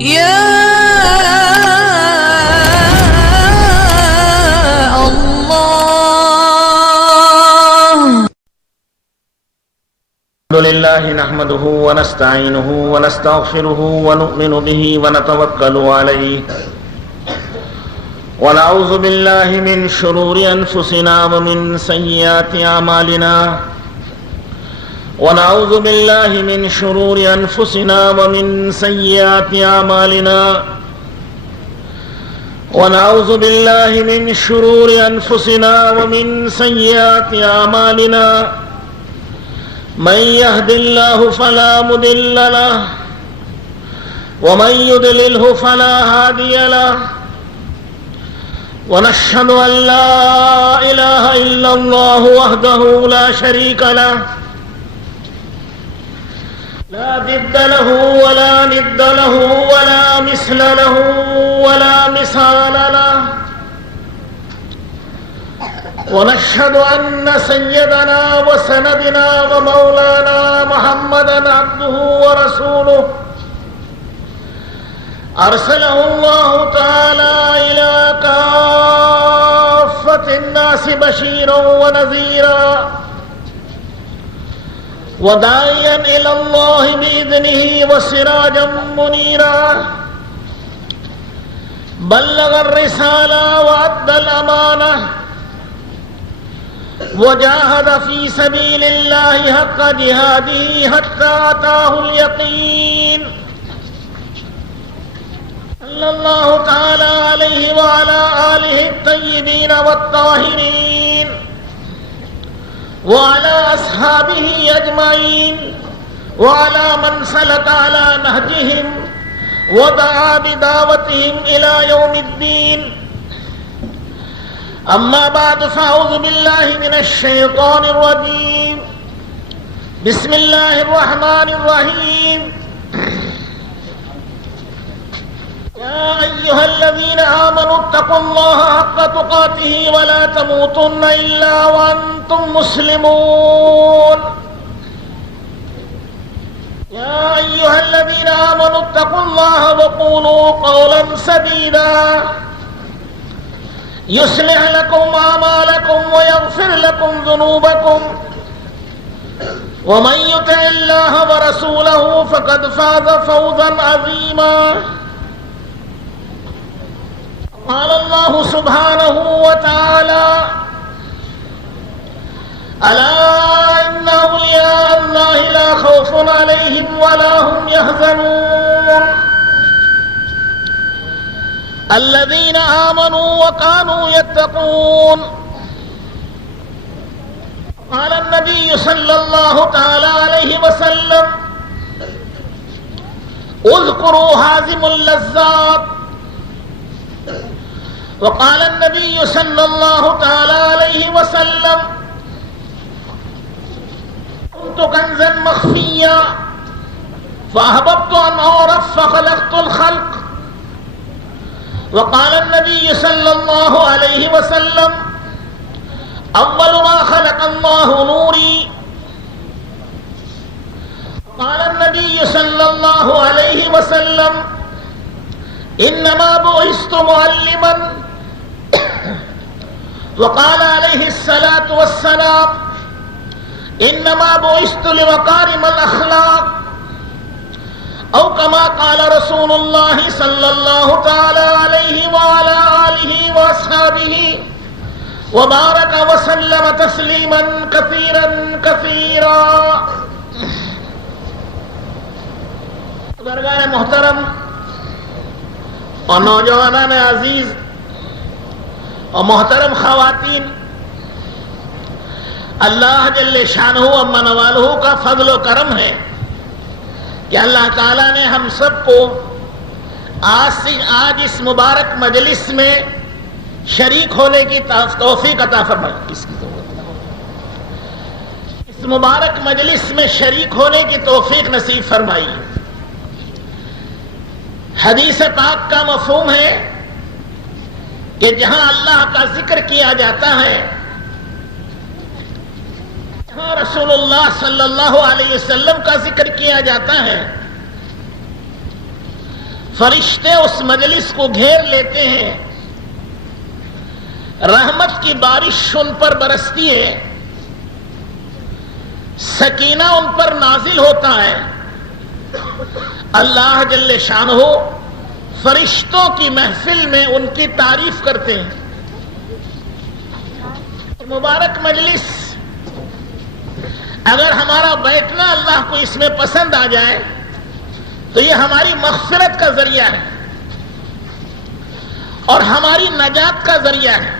يا الله. الحمد لله نحمده ونستعينه ونستغفره ونؤمن به ونتوكل عليه ونعوذ بالله من شرور أنفسنا ومن سيئات أعمالنا ونعوذ بالله من شرور أنفسنا ومن سيئات أعمالنا ونعوذ بالله من شرور أنفسنا ومن سيئات أعمالنا من يهد الله فلا مضل له ومن يضلله فلا هادي له ونشهد أن لا إله إلا الله وحده لا شريك له لا ضد له ولا ند له ولا مثل له ولا مثال له ونشهد أن سيدنا وسندنا ومولانا محمدا عبده ورسوله أرسله الله تعالى إلى كافة الناس بشيرا ونذيرا وداعيا إلى الله بإذنه وسراجا منيرا بلغ الرسالة وأدى الأمانة وجاهد في سبيل الله حق جهاده حتى أتاه اليقين صلى الله تعالى عليه وعلى آله الطيبين والطاهرين وعلى أصحابه أجمعين وعلى من سلك على نهجهم ودعا بدعوتهم إلى يوم الدين أما بعد فأعوذ بالله من الشيطان الرجيم بسم الله الرحمن الرحيم يا أيها الذين آمنوا اتقوا الله حق تقاته ولا تموتن إلا وأنتم مسلمون يا أيها الذين آمنوا اتقوا الله وقولوا قولا سديدا يصلح لكم أعمالكم ويغفر لكم ذنوبكم ومن يطع الله ورسوله فقد فاز فوزا عظيما قال الله سبحانه وتعالى ألا إن أولياء الله لا خوف عليهم ولا هم يحزنون الذين آمنوا وكانوا يتقون قال النبي صلى الله تعالى عليه وسلم اذكروا هازم اللذات وقال النبي صلى الله تعالى عليه وسلم كنت كنزا مخفيا فأحببت أن أعرف فخلقت الخلق وقال النبي صلى الله عليه وسلم أول ما خلق الله نوري قال النبي صلى الله عليه وسلم إنما بعثت معلما وقال عليه الصلاة والسلام إنما بعثت لمكارم الأخلاق أو كما قال رسول الله صلى الله تعالى عليه وعلى آله وأصحابه وبارك وسلم تسليما كثيرا كثيرا. بزرگان محترم اور نوجوانان عزیز اور محترم خواتین، اللہ جل شانہ و منوالہ کا فضل و کرم ہے کہ اللہ تعالیٰ نے ہم سب کو آج اس مبارک مجلس میں شریک ہونے کی توفیق عطا فرمائی. اس مبارک مجلس میں شریک ہونے کی توفیق نصیب فرمائی. حدیث پاک کا مفہوم ہے کہ جہاں اللہ کا ذکر کیا جاتا ہے، جہاں رسول اللہ صلی اللہ علیہ وسلم کا ذکر کیا جاتا ہے، فرشتے اس مجلس کو گھیر لیتے ہیں، رحمت کی بارش ان پر برستی ہے، سکینہ ان پر نازل ہوتا ہے، اللہ جل شانہ فرشتوں کی محفل میں ان کی تعریف کرتے ہیں۔ مبارک مجلس اگر ہمارا بیٹھنا اللہ کو اس میں پسند آ جائے تو یہ ہماری مغفرت کا ذریعہ ہے اور ہماری نجات کا ذریعہ ہے۔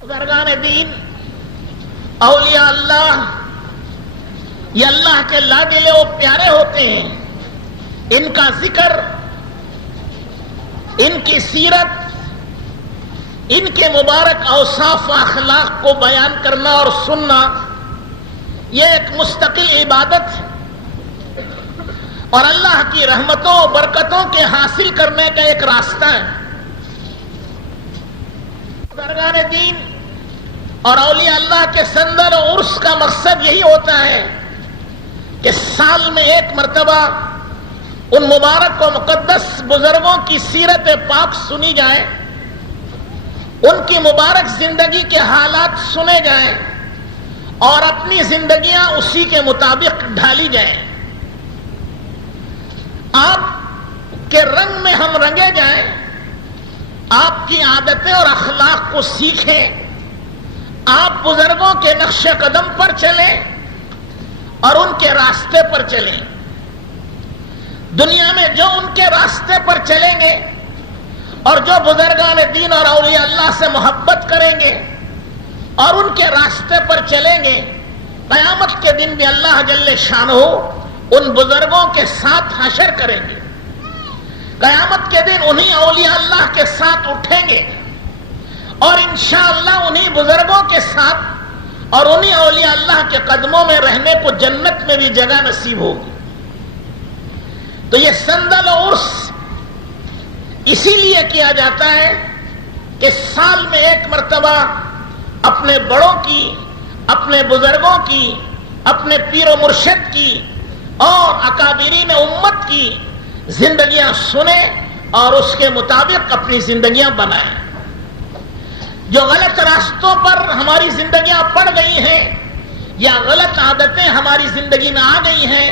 بزرگان دین، اولیاء اللہ، یہ اللہ کے لاڈلے و پیارے ہوتے ہیں، ان کا ذکر، ان کی سیرت، ان کے مبارک اوصاف و اخلاق کو بیان کرنا اور سننا یہ ایک مستقل عبادت ہے اور اللہ کی رحمتوں و برکتوں کے حاصل کرنے کا ایک راستہ ہے۔ بزرگان دین اور اولیاء اللہ کے سندر و عرس کا مقصد یہی ہوتا ہے کہ سال میں ایک مرتبہ ان مبارک و مقدس بزرگوں کی سیرت پاک سنی جائے، ان کی مبارک زندگی کے حالات سنے جائیں اور اپنی زندگیاں اسی کے مطابق ڈھالی جائیں، آپ کے رنگ میں ہم رنگے جائیں، آپ کی عادتیں اور اخلاق کو سیکھیں، آپ بزرگوں کے نقش قدم پر چلیں اور ان کے راستے پر چلیں۔ دنیا میں جو ان کے راستے پر چلیں گے اور جو بزرگان دین اور اولیاء اللہ سے محبت کریں گے اور ان کے راستے پر چلیں گے، قیامت کے دن بھی اللہ جل شانہ ان بزرگوں کے ساتھ حشر کریں گے۔ قیامت کے دن انہی اولیاء اللہ کے ساتھ اٹھیں گے اور انشاءاللہ انہی بزرگوں کے ساتھ اور انہی اولیاء اللہ کے قدموں میں رہنے کو جنت میں بھی جگہ نصیب ہوگی۔ تو یہ سندل و عرس اسی لیے کیا جاتا ہے کہ سال میں ایک مرتبہ اپنے بڑوں کی، اپنے بزرگوں کی، اپنے پیر و مرشد کی اور اکابرین امت کی زندگیاں سنیں اور اس کے مطابق اپنی زندگیاں بنائیں۔ جو غلط راستوں پر ہماری زندگیاں پڑ گئی ہیں یا غلط عادتیں ہماری زندگی میں آ گئی ہیں،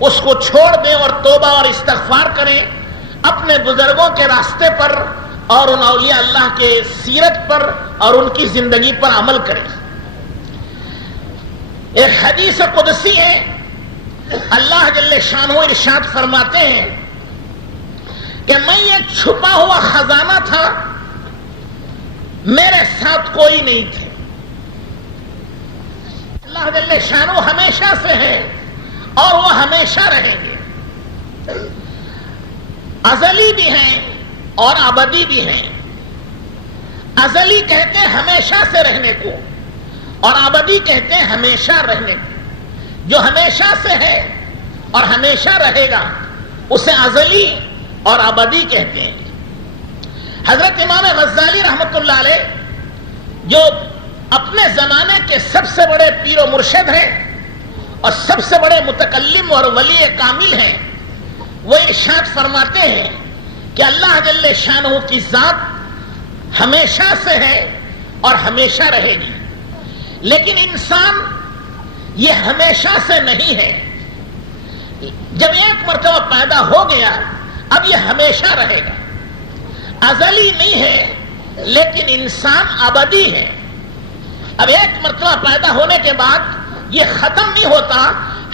اس کو چھوڑ دیں اور توبہ اور استغفار کریں، اپنے بزرگوں کے راستے پر اور ان اولیاء اللہ کے سیرت پر اور ان کی زندگی پر عمل کریں۔ ایک حدیث قدسی ہے، اللہ جل شانہ ارشاد فرماتے ہیں کہ میں ایک چھپا ہوا خزانہ تھا، میرے ساتھ کوئی نہیں تھے۔ اللہ جل شانہ ہمیشہ سے ہے اور وہ ہمیشہ رہیں گے، ازلی بھی ہیں اور ابدی بھی ہیں۔ ازلی کہتے ہیں ہمیشہ سے رہنے کو اور ابدی کہتے ہیں ہمیشہ رہنے کو۔ جو ہمیشہ سے ہے اور ہمیشہ رہے گا اسے ازلی اور ابدی کہتے ہیں۔ حضرت امام غزالی رحمت اللہ علیہ جو اپنے زمانے کے سب سے بڑے پیر و مرشد ہیں اور سب سے بڑے متکلم اور ولی کامل ہیں، وہ ارشاد فرماتے ہیں کہ اللہ جل شانہ کی ذات ہمیشہ سے ہے اور ہمیشہ رہے گی، لیکن انسان یہ ہمیشہ سے نہیں ہے۔ جب ایک مرتبہ پیدا ہو گیا اب یہ ہمیشہ رہے گا، ازلی نہیں ہے لیکن انسان ابدی ہے۔ اب ایک مرتبہ پیدا ہونے کے بعد یہ ختم نہیں ہوتا،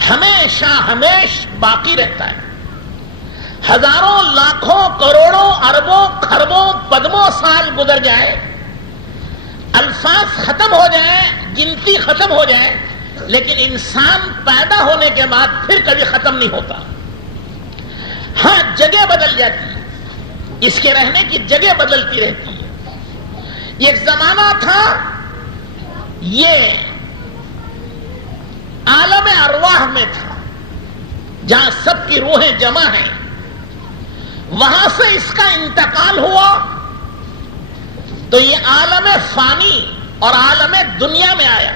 ہمیشہ ہمیش باقی رہتا ہے۔ ہزاروں، لاکھوں، کروڑوں، اربوں، خربوں، پدموں سال گزر جائے، الفاظ ختم ہو جائیں، گنتی ختم ہو جائے، لیکن انسان پیدا ہونے کے بعد پھر کبھی ختم نہیں ہوتا۔ ہاں، جگہ بدل جاتی ہے، اس کے رہنے کی جگہ بدلتی رہتی ہے۔ ایک زمانہ تھا، یہ عالم ارواح میں تھا، جہاں سب کی روحیں جمع ہیں، وہاں سے اس کا انتقال ہوا تو یہ عالم فانی اور عالم دنیا میں آیا۔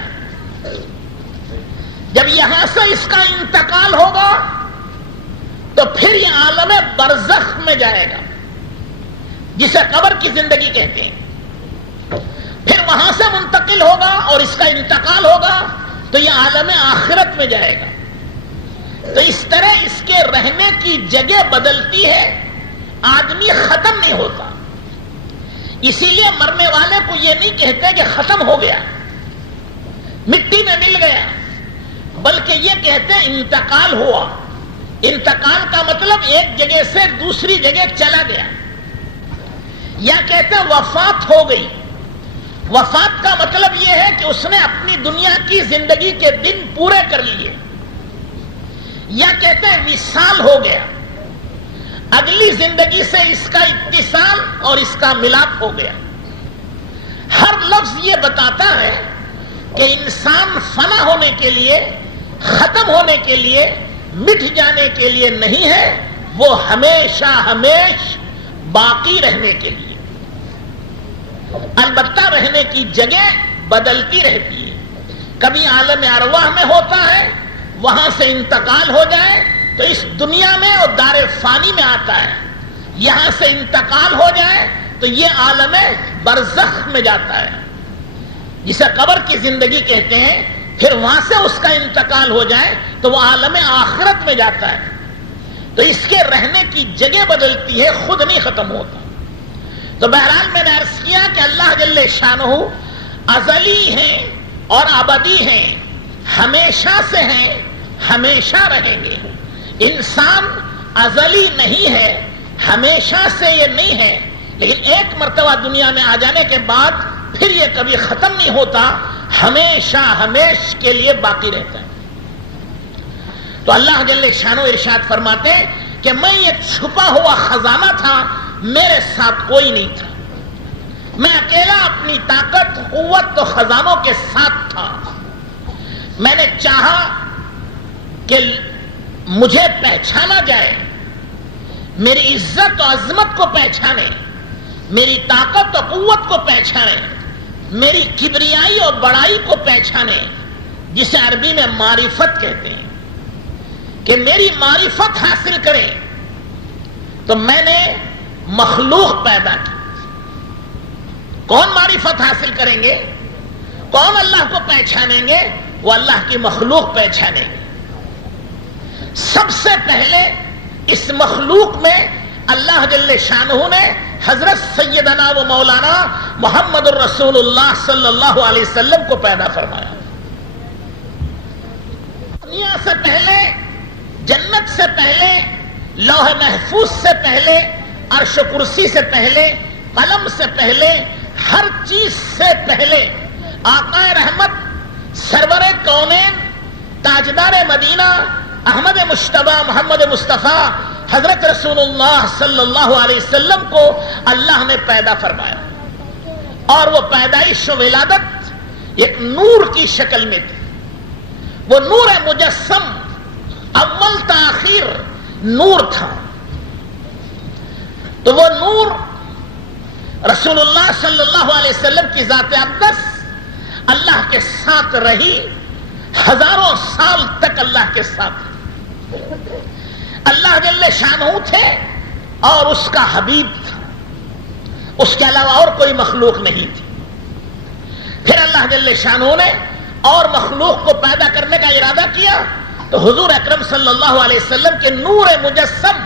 جب یہاں سے اس کا انتقال ہوگا تو پھر یہ عالم برزخ میں جائے گا جسے قبر کی زندگی کہتے ہیں. پھر وہاں سے منتقل ہوگا اور اس کا انتقال ہوگا تو یہ عالم آخرت میں جائے گا. تو اس طرح اس کے رہنے کی جگہ بدلتی ہے، آدمی ختم نہیں ہوتا. اسی لیے مرنے والے کو یہ نہیں کہتے کہ ختم ہو گیا، مٹی میں مل گیا، بلکہ یہ کہتے ہیں انتقال ہوا. انتقال کا مطلب ایک جگہ سے دوسری جگہ چلا گیا. یا کہتے ہیں وفات ہو گئی. وفات کا مطلب یہ ہے کہ اس نے اپنی دنیا کی زندگی کے دن پورے کر لیے. یا کہتے ہیں وصال ہو گیا، اگلی زندگی سے اس کا اتصال اور اس کا ملاپ ہو گیا. ہر لفظ یہ بتاتا ہے کہ انسان فنا ہونے کے لیے، ختم ہونے کے لیے، مٹ جانے کے لیے نہیں ہے، وہ ہمیشہ ہمیش باقی رہنے کے لیے. البتہ رہنے کی جگہ بدلتی رہتی ہے. کبھی عالم ارواح میں ہوتا ہے، وہاں سے انتقال ہو جائے تو اس دنیا میں اور دار فانی میں آتا ہے. یہاں سے انتقال ہو جائے تو یہ عالم برزخ میں جاتا ہے جسے قبر کی زندگی کہتے ہیں. پھر وہاں سے اس کا انتقال ہو جائے تو وہ عالم آخرت میں جاتا ہے. تو اس کے رہنے کی جگہ بدلتی ہے، خود نہیں ختم ہوتا. تو بہرحال میں نے عرض کیا کہ اللہ جل شانہ ازلی ہیں اور ابدی ہیں، ہمیشہ سے ہیں، ہمیشہ رہیں گے. انسان ازلی نہیں ہے، ہمیشہ سے یہ نہیں ہے، لیکن ایک مرتبہ دنیا میں آ جانے کے بعد پھر یہ کبھی ختم نہیں ہوتا، ہمیشہ ہمیش کے لیے باقی رہتا ہے. تو اللہ جل شانہ ارشاد فرماتے کہ میں یہ چھپا ہوا خزانہ تھا، میرے ساتھ کوئی نہیں تھا. میں اکیلا اپنی طاقت، قوت تو خزانوں کے ساتھ تھا. میں نے چاہا کہ مجھے پہچانا جائے، میری عزت و عظمت کو پہچانے، میری طاقت و قوت کو پہچانے، میری کبریائی اور بڑائی کو پہچانے، جسے عربی میں معرفت کہتے ہیں، کہ میری معرفت حاصل کرے. تو میں نے مخلوق پیدا کی. کون معرفت حاصل کریں گے؟ کون اللہ کو پہچانیں گے؟ وہ اللہ کی مخلوق پہچانیں گے. سب سے پہلے اس مخلوق میں اللہ جل شانہ نے حضرت سیدنا و مولانا محمد الرسول اللہ صلی اللہ علیہ وسلم کو پیدا فرمایا. دنیا سے پہلے، جنت سے پہلے، لوح محفوظ سے پہلے، عرش کرسی سے پہلے، قلم سے پہلے، ہر چیز سے پہلے آقا رحمت، سرور کونین، تاجدار مدینہ، احمد مجتبی محمد مصطفیٰ حضرت رسول اللہ صلی اللہ علیہ وسلم کو اللہ نے پیدا فرمایا. اور وہ پیدائش و ولادت ایک نور کی شکل میں تھی. وہ نور مجسم، اول تاخیر نور تھا. تو وہ نور رسول اللہ صلی اللہ علیہ وسلم کی ذات اقدس اللہ کے ساتھ رہی، ہزاروں سال تک اللہ کے ساتھ. اللہ جل شانہ تھے اور اس کا حبیب تھا، اس کے علاوہ اور کوئی مخلوق نہیں تھی. پھر اللہ جل شانہ نے اور مخلوق کو پیدا کرنے کا ارادہ کیا تو حضور اکرم صلی اللہ علیہ وسلم کے نور مجسم،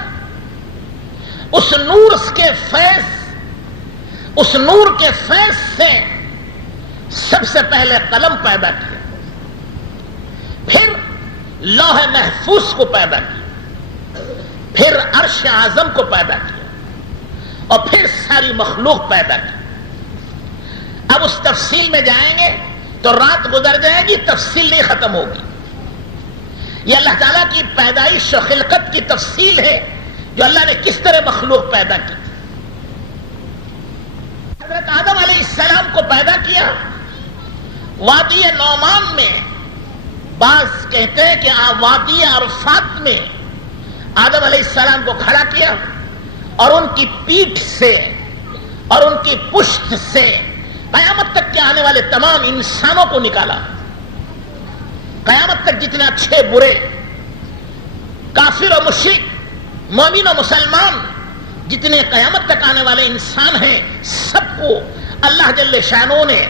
اس نور کے فیض، اس نور کے فیض سے سب سے پہلے قلم پیدا کیا، پھر لوح محفوظ کو پیدا کیا، پھر عرش اعظم کو پیدا کیا، اور پھر ساری مخلوق پیدا کی. اب اس تفصیل میں جائیں گے تو رات گزر جائے گی، تفصیل نہیں ختم ہوگی. یہ اللہ تعالیٰ کی پیدائش و خلقت کی تفصیل ہے جو اللہ نے کس طرح مخلوق پیدا کی. حضرت آدم علیہ السلام کو پیدا کیا وادی نعمان میں. بعض کہتے ہیں کہ وادی عرفات میں آدم علیہ السلام کو کھڑا کیا اور ان کی پیٹھ سے اور ان کی پشت سے قیامت تک کے آنے والے تمام انسانوں کو نکالا. قیامت تک جتنے اچھے برے، کافر و مشرک، مومن و مسلمان جتنے قیامت تک آنے والے انسان ہیں سب کو اللہ جل شانہ نے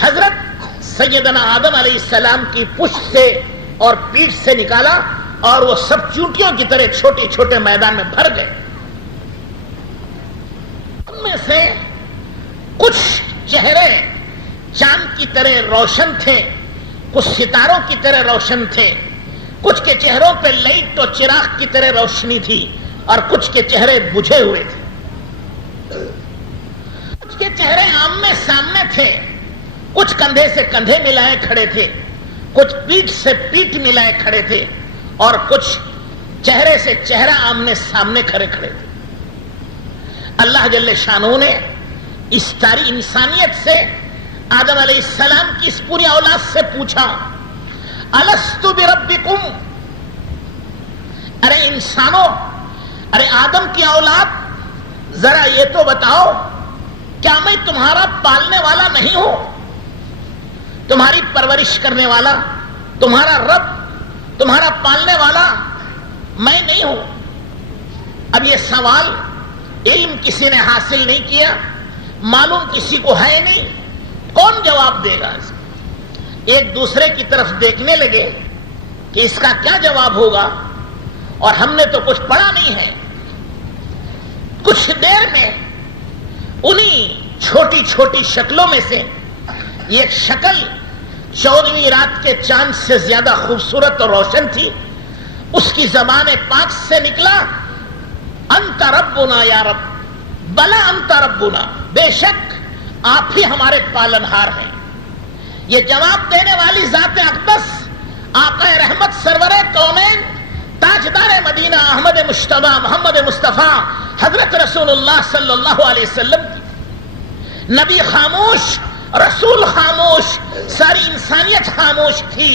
حضرت سیدنا آدم علیہ السلام کی پشت سے اور پیٹھ سے نکالا اور وہ سب چونٹیوں کی طرح چھوٹے چھوٹے میدان میں بھر گئے. ان میں سے کچھ چہرے چاند کی طرح روشن تھے, کچھ ستاروں کی طرح روشن تھے, کچھ کے چہروں پہ لائٹ و چراغ کی طرح روشنی تھی اور کچھ کے چہرے بجھے ہوئے تھے. کچھ کے چہرے آمنے سامنے تھے, کچھ کندھے سے کندھے ملائے کھڑے تھے, کچھ پیٹھ سے پیٹھ ملائے کھڑے تھے اور کچھ چہرے سے چہرہ آمنے سامنے کھڑے کھڑے تھے. اللہ جل شانہ نے اس ساری انسانیت سے آدم علیہ السلام کی اس پوری اولاد سے پوچھا, الست بربکم, ارے انسانوں, ارے آدم کی اولاد, ذرا یہ تو بتاؤ کیا میں تمہارا پالنے والا نہیں ہوں, تمہاری پرورش کرنے والا, تمہارا رب, تمہارا پالنے والا میں نہیں ہوں؟ اب یہ سوال علم کسی نے حاصل نہیں کیا, معلوم کسی کو ہے نہیں, کون جواب دے گا؟ ایک دوسرے کی طرف دیکھنے لگے کہ اس کا کیا جواب ہوگا, اور ہم نے تو کچھ پڑھا نہیں ہے. کچھ دیر میں انہی چھوٹی چھوٹی شکلوں میں سے ایک شکل 14ویں رات کے چاند سے زیادہ خوبصورت اور روشن تھی. اس کی زبان پاک سے نکلا, انت ربنا یا رب, بلا انت ربنا, بے شک آپ ہی ہمارے پالنہار ہیں. یہ جواب دینے والی ذات اقدس آقا رحمت سرور کونین تاجدار مدینہ احمد مجتبی محمد مصطفیٰ حضرت رسول اللہ صلی اللہ علیہ وسلم کی. نبی خاموش, رسول خاموش, ساری انسانیت خاموش تھی.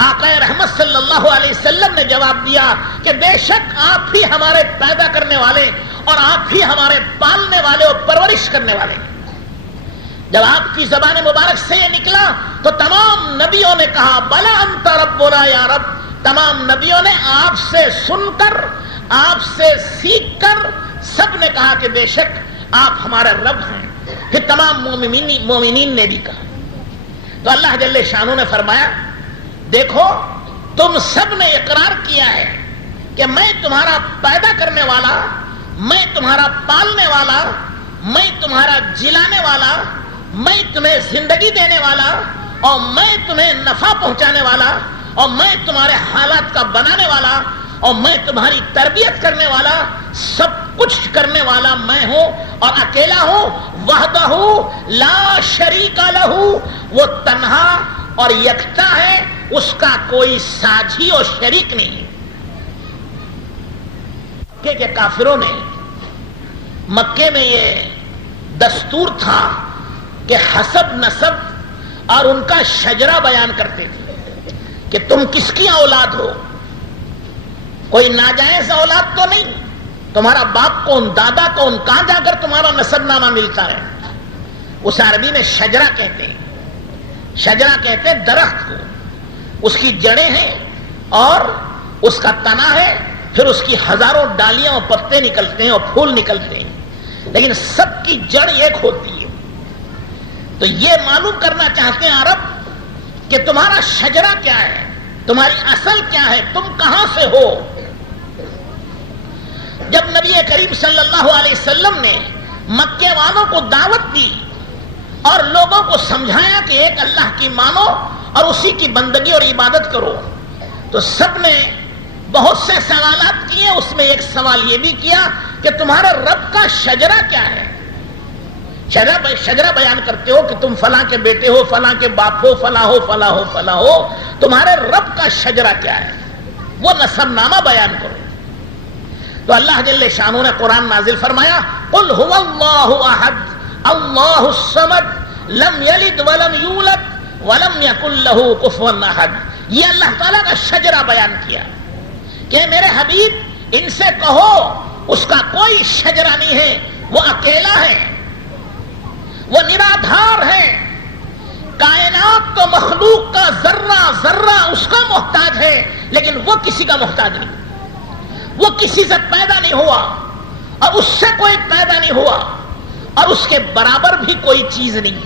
آقا رحمت صلی اللہ علیہ وسلم نے جواب دیا کہ بے شک آپ ہی ہمارے پیدا کرنے والے اور آپ ہی ہمارے پالنے والے اور پرورش کرنے والے. جب آپ کی زبان مبارک سے یہ نکلا تو تمام نبیوں نے کہا بلا انت ربنا یا رب. تمام نبیوں نے آپ سے سن کر, آپ سے سیکھ کر سب نے کہا کہ بے شک آپ ہمارا رب ہیں. پھر تمام مومنین نے بھی کہا. تو اللہ جل شانہ نے فرمایا, دیکھو تم سب نے اقرار کیا ہے کہ میں تمہارا پیدا کرنے والا, میں تمہارا پالنے والا, میں تمہارا جلانے والا, میں تمہیں زندگی دینے والا, اور میں تمہیں نفع پہنچانے والا, اور میں تمہارے حالات کا بنانے والا, اور میں تمہاری تربیت کرنے والا, سب کچھ کرنے والا میں ہوں اور اکیلا ہوں. وحدہ لا شریک لہ, وہ تنہا اور یکتا ہے, اس کا کوئی ساجھی اور شریک نہیں. کہ کافروں نے مکے میں یہ دستور تھا کہ حسب نسب اور ان کا شجرہ بیان کرتے تھے کہ تم کس کی اولاد ہو, کوئی ناجائز اولاد تو نہیں, تمہارا باپ کون, دادا کون, کہاں جا کر تمہارا نسب نامہ ملتا ہے. اس عربی میں شجرہ کہتے ہیں. شجرہ کہتے ہیں درخت کو, اس کی جڑیں ہیں اور اس کا تنا ہے, پھر اس کی ہزاروں ڈالیاں اور پتے نکلتے ہیں اور پھول نکلتے ہیں, لیکن سب کی جڑ ایک ہوتی ہے. تو یہ معلوم کرنا چاہتے ہیں عرب کہ تمہارا شجرہ کیا ہے, تمہاری اصل کیا ہے, تم کہاں سے ہو. جب نبی کریم صلی اللہ علیہ وسلم نے مکے والوں کو دعوت دی اور لوگوں کو سمجھایا کہ ایک اللہ کی مانو اور اسی کی بندگی اور عبادت کرو, تو سب نے بہت سے سوالات کیے. اس میں ایک سوال یہ بھی کیا کہ تمہارا رب کا شجرہ کیا ہے. شجرہ بیان کرتے ہو کہ تم فلاں کے بیٹے ہو, فلاں کے باپ ہو, فلاں ہو, فلاں ہو, فلاں ہو, تمہارے رب کا شجرہ کیا ہے, وہ نسب نامہ بیان کرو. تو اللہ جل شانہ نے قرآن نازل فرمایا, قل هو اللہ احد اللہ الصمد لم یلد ولم یولد ولم یکن لہ کفوا احد. یہ اللہ تعالیٰ کا شجرہ بیان کیا کہ میرے حبیب ان سے کہو اس کا کوئی شجرہ نہیں ہے, وہ اکیلا ہے, وہ نرادھار ہے. کائنات تو مخلوق کا ذرہ ذرہ اس کا محتاج ہے, لیکن وہ کسی کا محتاج نہیں. وہ کسی سے پیدا نہیں ہوا اور اس سے کوئی پیدا نہیں ہوا اور اس کے برابر بھی کوئی چیز نہیں.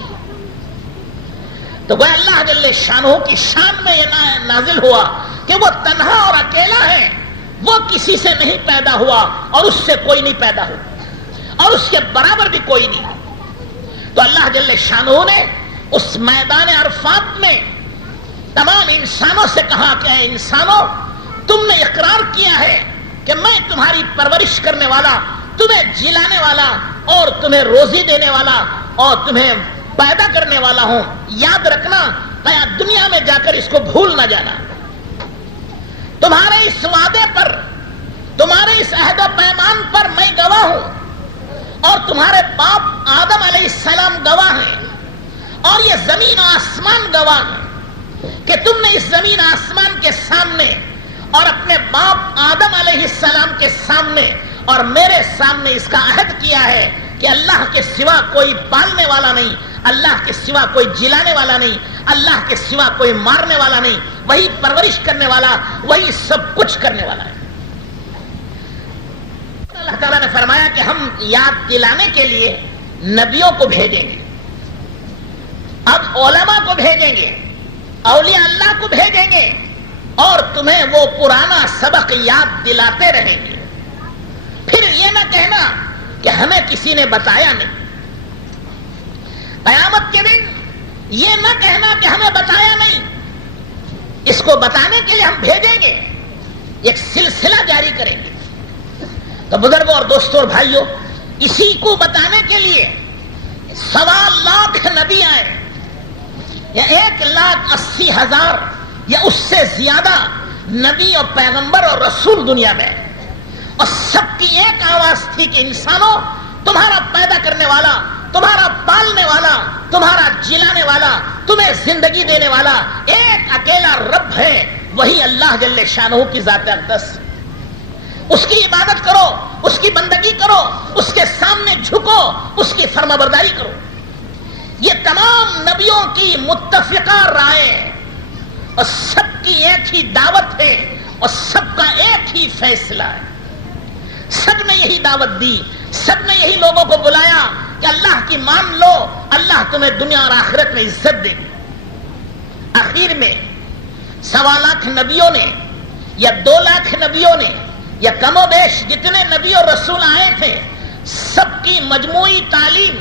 تو وہ اللہ جل شانہ کی شان میں یہ نازل ہوا کہ وہ تنہا اور اکیلا ہے, وہ کسی سے نہیں پیدا ہوا اور اس سے کوئی نہیں پیدا ہوا اور اس کے برابر بھی کوئی نہیں. تو اللہ جل شانہ نے اس میدان عرفات میں تمام انسانوں سے کہا کہ اے انسانوں, تم نے اقرار کیا ہے کہ میں تمہاری پرورش کرنے والا, تمہیں جلانے والا اور تمہیں روزی دینے والا اور تمہیں پیدا کرنے والا ہوں. یاد رکھنا, دنیا میں جا کر اس کو بھول نہ جانا. تمہارے اس وعدے پر, تمہارے اس عہد و پیمان پر میں گواہ ہوں اور تمہارے باپ آدم علیہ السلام گواہ ہیں اور یہ زمین و آسمان گواہ ہیں کہ تم نے اس زمین آسمان کے سامنے اور اپنے باپ آدم علیہ السلام کے سامنے اور میرے سامنے اس کا عہد کیا ہے کہ اللہ کے سوا کوئی پالنے والا نہیں, اللہ کے سوا کوئی جلانے والا نہیں, اللہ کے سوا کوئی مارنے والا نہیں, وہی پرورش کرنے والا, وہی سب کچھ کرنے والا ہے. اللہ تعالیٰ نے فرمایا کہ ہم یاد دلانے کے لیے نبیوں کو بھیجیں گے, اب علماء کو بھیجیں گے, اولیاء اللہ کو بھیجیں گے اور تمہیں وہ پرانا سبق یاد دلاتے رہیں گے. پھر یہ نہ کہنا کہ ہمیں کسی نے بتایا نہیں. قیامت کے دن یہ نہ کہنا کہ ہمیں بتایا نہیں, اس کو بتانے کے لیے ہم بھیجیں گے, ایک سلسلہ جاری کریں گے. تو بزرگوں اور دوستوں اور بھائیوں, اسی کو بتانے کے لیے 1.25 لاکھ نبی آئے یا 1,80,000 یا اس سے زیادہ نبی اور پیغمبر اور رسول دنیا میں, اور سب کی ایک آواز تھی کہ انسانوں, تمہارا پیدا کرنے والا, تمہارا پالنے والا, تمہارا جلانے والا, تمہیں زندگی دینے والا ایک اکیلا رب ہے, وہی اللہ جل شانہ کی ذات اقدس. اس کی عبادت کرو, اس کی بندگی کرو, اس کے سامنے جھکو, اس کی فرمانبرداری کرو. یہ تمام نبیوں کی متفقہ رائے اور سب کی ایک ہی دعوت ہے اور سب کا ایک ہی فیصلہ ہے. سب نے یہی دعوت دی, سب نے یہی لوگوں کو بلایا کہ اللہ کی مان لو, اللہ تمہیں دنیا اور آخرت میں عزت دے گی. آخر میں 1.25 لاکھ نبیوں نے یا 2 لاکھ نبیوں نے یا کم و بیش جتنے نبی اور رسول آئے تھے, سب کی مجموعی تعلیم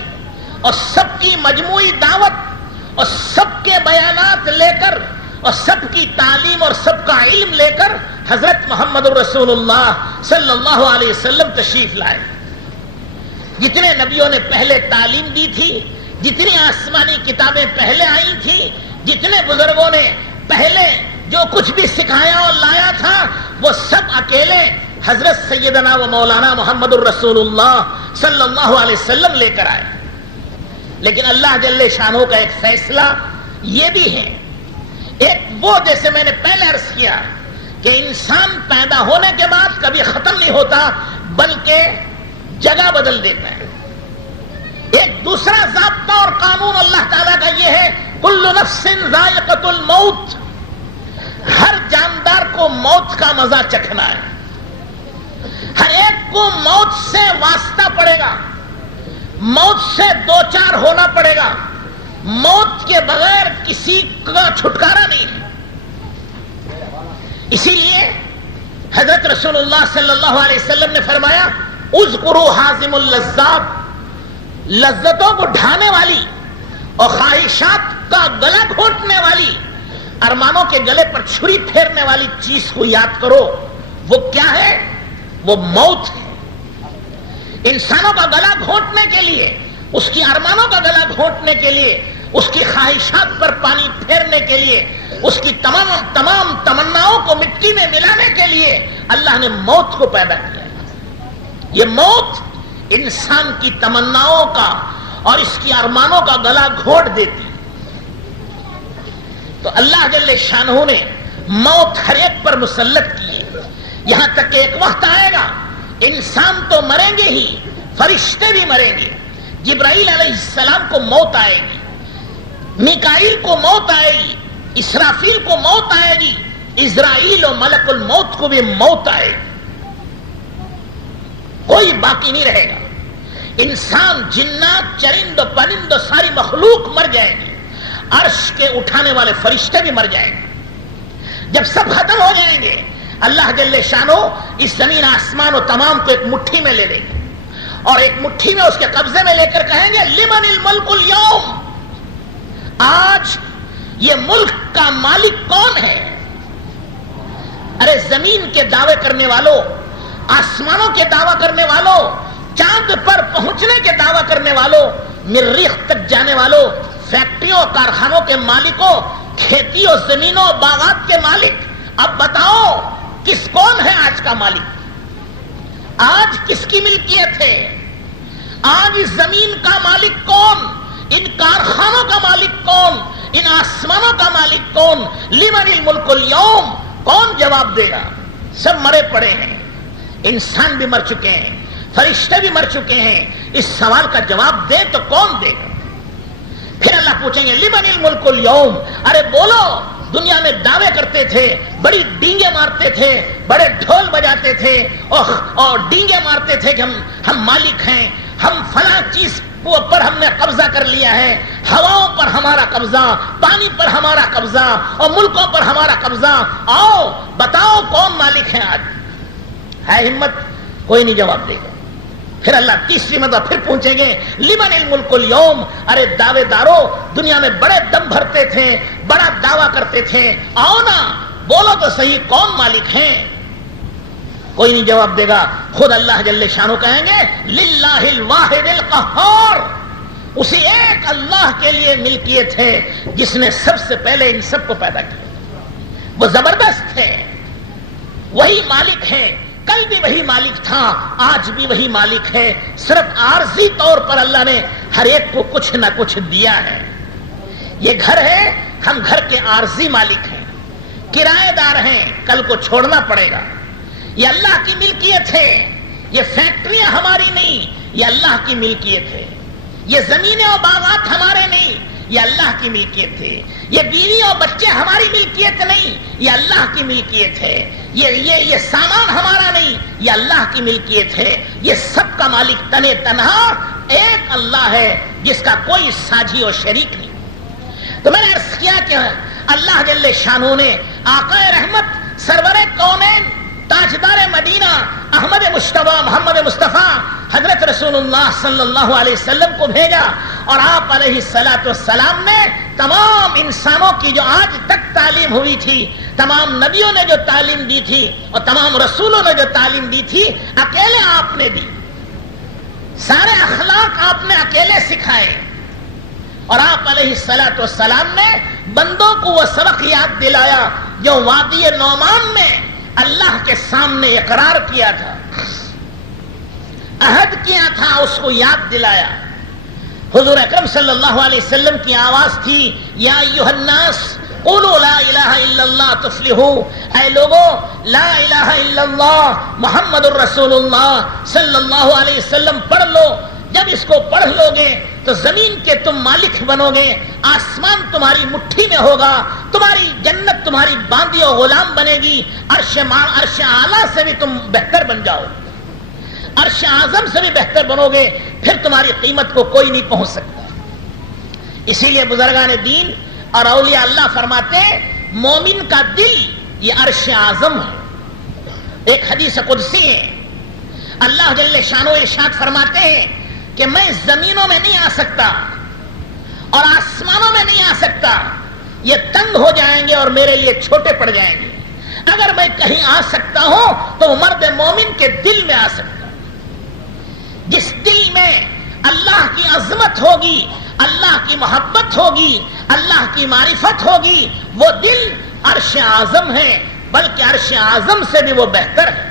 اور سب کی مجموعی دعوت اور سب کے بیانات لے کر اور سب کی تعلیم اور سب کا علم لے کر حضرت محمد رسول اللہ صلی اللہ علیہ وسلم تشریف لائے. جتنے نبیوں نے پہلے تعلیم دی تھی, جتنی آسمانی کتابیں پہلے آئی تھی, جتنے بزرگوں نے پہلے جو کچھ بھی سکھایا اور لایا تھا, وہ سب اکیلے حضرت سیدنا و مولانا محمد الرسول اللہ صلی اللہ علیہ وسلم لے کر آئے. لیکن اللہ جل شانہ کا ایک فیصلہ یہ بھی ہے, ایک وہ جیسے میں نے پہلے عرض کیا کہ انسان پیدا ہونے کے بعد کبھی ختم نہیں ہوتا بلکہ جگہ بدل دیتا ہے. ایک دوسرا ضابطہ اور قانون اللہ تعالیٰ کا یہ ہے, کل نفس ذائقۃ الموت, ہر جاندار کو موت کا مزہ چکھنا ہے, ہر ایک کو موت سے واسطہ پڑے گا, موت سے دوچار ہونا پڑے گا, موت کے بغیر کسی کا چھٹکارا نہیں ہے. اسی لیے حضرت رسول اللہ صلی اللہ علیہ وسلم نے فرمایا, اذکروا حازم اللذات, لذتوں کو ڈھانے والی اور خواہشات کا گلا گھونٹنے والی, ارمانوں کے گلے پر چھری پھیرنے والی چیز کو یاد کرو. وہ کیا ہے؟ وہ موت ہے. انسانوں کا گلا گھونٹنے کے لیے, اس کی ارمانوں کا گلا گھونٹنے کے لیے, اس کی خواہشات پر پانی پھیرنے کے لیے, اس کی تمام تمناؤں کو مٹی میں ملانے کے لیے اللہ نے موت کو پیدا کیا. یہ موت انسان کی تمناؤں کا اور اس کی ارمانوں کا گلا گھونٹ دیتی. تو اللہ جل شانہ نے موت ہر ایک پر مسلط کی ہے, یہاں تک کہ ایک وقت آئے گا انسان تو مریں گے ہی, فرشتے بھی مریں گے. جبرائیل علیہ السلام کو موت آئے گی, میکائیل کو موت آئے گی, اسرافیل کو موت آئے گی, اسرائیل و ملک الموت کو بھی موت آئے گی. کوئی باقی نہیں رہے گا. انسان، جنات، چرند و پرند و ساری مخلوق مر جائے گی. عرش کے اٹھانے والے فرشتے بھی مر جائیں گے. جب سب ختم ہو جائیں گے اللہ جل شانو اس زمین آسمان و تمام کو ایک مٹھی میں لے لیں گے اور ایک مٹھی میں اس کے قبضے میں لے کر کہیں گے لمن الملک اليوم. آج یہ ملک کا مالک کون ہے؟ ارے زمین کے دعوے کرنے والوں، آسمانوں کے دعویٰ کرنے والوں، چاند پر پہنچنے کے دعویٰ کرنے والوں، مریخ تک جانے والوں، فیکٹریوں کارخانوں کے مالکوں، کھیتی اور زمینوں باغات کے مالک، اب بتاؤ کون ہے آج کا مالک؟ آج کس کی ملکیت ہے؟ آج اس زمین کا مالک کون؟ ان کارخانوں کا مالک کون؟ ان آسمانوں کا مالک کون؟ لمن الملک اليوم. کون جواب دے گا؟ سب مرے پڑے ہیں، انسان بھی مر چکے ہیں، فرشتے بھی مر چکے ہیں. اس سوال کا جواب دے تو کون دے گا؟ پھر اللہ پوچھیں گے لمن الملک اليوم. ارے بولو، دنیا میں دعوے کرتے تھے، بڑی ڈینگے مارتے تھے، بڑے ڈھول بجاتے تھے اور ڈینگے مارتے تھے کہ ہم مالک ہیں، ہم فلاں چیز پر ہم نے قبضہ کر لیا ہے، ہواؤں پر ہمارا قبضہ، پانی پر ہمارا قبضہ اور ملکوں پر ہمارا قبضہ. آؤ بتاؤ کون مالک ہے؟ آج ہے ہمت؟ کوئی نہیں جواب دے گا. پھر اللہ تیسری مرتبہ پھر پوچھیں گے لمن الملک اليوم. ارے دعوے دارو، دنیا میں بڑے دم بھرتے تھے، بڑا دعویٰ کرتے تھے، آؤ نا بولو تو صحیح کون مالک ہیں؟ کوئی نہیں جواب دے گا. خود اللہ جل شانہ کہیں گے للہ الواحد القہار. اسی ایک اللہ کے لیے ملکیت ہے جس نے سب سے پہلے ان سب کو پیدا کیا. وہ زبردست ہے، وہی مالک ہے. کل بھی وہی مالک تھا، آج بھی وہی مالک ہے. صرف عارضی طور پر اللہ نے ہر ایک کو کچھ نہ کچھ دیا ہے. یہ گھر ہے، ہم گھر کے عارضی مالک ہیں، کرایہ دار ہیں، کل کو چھوڑنا پڑے گا. یہ اللہ کی ملکیت ہے. یہ فیکٹریاں ہماری نہیں، یہ اللہ کی ملکیت ہے. یہ زمینیں اور باغات ہمارے نہیں، یہ اللہ کی ملکیت ہے. یہ بیوی اور بچے ہماری ملکیت نہیں، یہ اللہ کی ملکیت ہے. یہ سامان ہمارا نہیں، یہ اللہ کی ملکیت ہے. یہ سب کا مالک تنے تنہا ایک اللہ ہے جس کا کوئی ساجی اور شریک نہیں. تو میں نے عرض کیا کہ اللہ جل شانہ نے آقا رحمت سرور کونین تاجدار مدینہ احمد مجتبی محمد مصطفیٰ حضرت رسول اللہ صلی اللہ علیہ وسلم کو بھیجا اور آپ علیہ الصلوۃ والسلام نے تمام انسانوں کی جو آج تک تعلیم ہوئی تھی، تمام نبیوں نے جو تعلیم دی تھی اور تمام رسولوں نے جو تعلیم دی تھی، اکیلے آپ نے دی. سارے اخلاق آپ نے اکیلے سکھائے اور آپ علیہ الصلوۃ والسلام نے بندوں کو وہ سبق یاد دلایا جو وادی نعمان میں اللہ کے سامنے اقرار کیا تھا، عہد کیا تھا، اس کو یاد دلایا. حضور اکرم صلی اللہ علیہ وسلم کی آواز تھی یا ایھا الناس قولوا لا الہ الا اللہ تفلحوا. اے لوگوں، لا الہ الا اللہ محمد الرسول اللہ صلی اللہ علیہ وسلم پڑھ لو. جب اس کو پڑھ لو گے تو زمین کے تم مالک بنو گے، آسمان تمہاری مٹھی میں ہوگا، تمہاری جنت تمہاری باندی اور غلام بنے گی. عرش اعلیٰ سے بھی تم بہتر بن جاؤ، عرش اعظم سے بھی بہتر بنو گے، پھر تمہاری قیمت کو کوئی نہیں پہنچ سکتا. اسی لیے بزرگان دین اور اولیاء اللہ فرماتے ہیں مومن کا دل یہ عرش اعظم ہے. ایک حدیث قدسی ہے، اللہ جل شانہ ارشاد فرماتے ہیں کہ میں زمینوں میں نہیں آ سکتا اور آسمانوں میں نہیں آ سکتا، یہ تنگ ہو جائیں گے اور میرے لیے چھوٹے پڑ جائیں گے. اگر میں کہیں آ سکتا ہوں تو وہ مرد مومن کے دل میں آ سکتا. جس دل میں اللہ کی عظمت ہوگی، اللہ کی محبت ہوگی، اللہ کی معرفت ہوگی، وہ دل عرش اعظم ہے، بلکہ عرش اعظم سے بھی وہ بہتر ہے.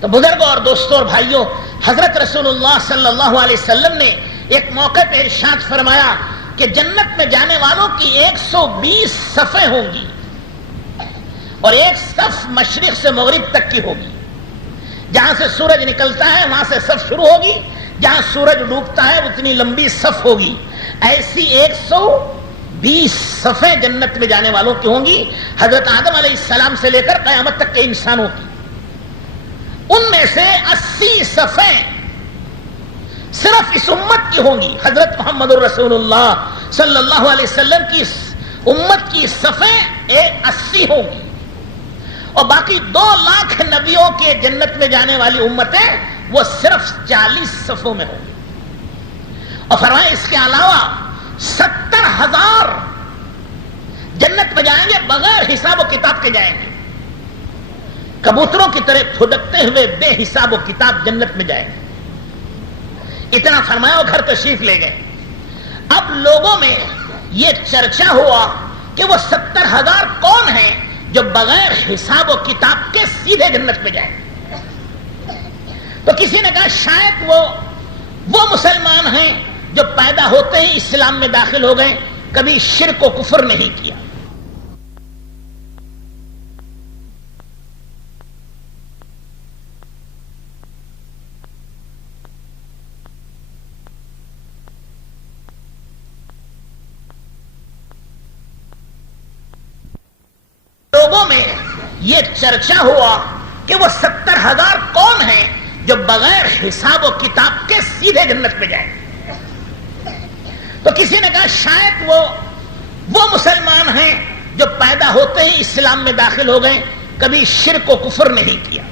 تو بزرگوں اور دوستوں اور بھائیوں، حضرت رسول اللہ صلی اللہ علیہ وسلم نے ایک موقع پہ ارشاد فرمایا کہ جنت میں جانے والوں کی 120 صفیں ہوں گی اور ایک صف مشرق سے مغرب تک کی ہوگی. جہاں سے سورج نکلتا ہے وہاں سے صف شروع ہوگی، جہاں سورج ڈوبتا ہے اتنی لمبی صف ہوگی. ایسی 120 صفیں جنت میں جانے والوں کی ہوں گی، حضرت آدم علیہ السلام سے لے کر قیامت تک کے انسانوں کی. ان میں سے 80 صفیں صرف اس امت کی ہوں گی. حضرت محمد الرسول اللہ صلی اللہ علیہ وسلم کی امت کی صفیں 80 ہوں گی اور باقی 2 لاکھ نبیوں کے جنت میں جانے والی امتیں وہ صرف 40 صفوں میں ہوں گی. اور فرمائے اس کے علاوہ 70,000 جنت میں جائیں گے بغیر حساب و کتاب کے جائیں گے. کبوتروں کی طرح پھدکتے ہوئے بے حساب و کتاب جنت میں جائیں گے. اتنا فرمایا اور گھر تشریف لے گئے. اب لوگوں میں یہ چرچا ہوا کہ وہ 70,000 کون ہیں جو بغیر حساب و کتاب کے سیدھے جنت میں جائیں. تو کسی نے کہا شاید وہ مسلمان ہیں جو پیدا ہوتے ہی اسلام میں داخل ہو گئے, کبھی شرک و کفر نہیں کیا. لوگوں میں یہ چرچا ہوا کہ وہ 70,000 کون ہیں جو بغیر حساب و کتاب کے سیدھے جنت میں جائیں. تو کسی نے کہا شاید وہ مسلمان ہیں جو پیدا ہوتے ہی اسلام میں داخل ہو گئے, کبھی شرک و کفر نہیں کیا.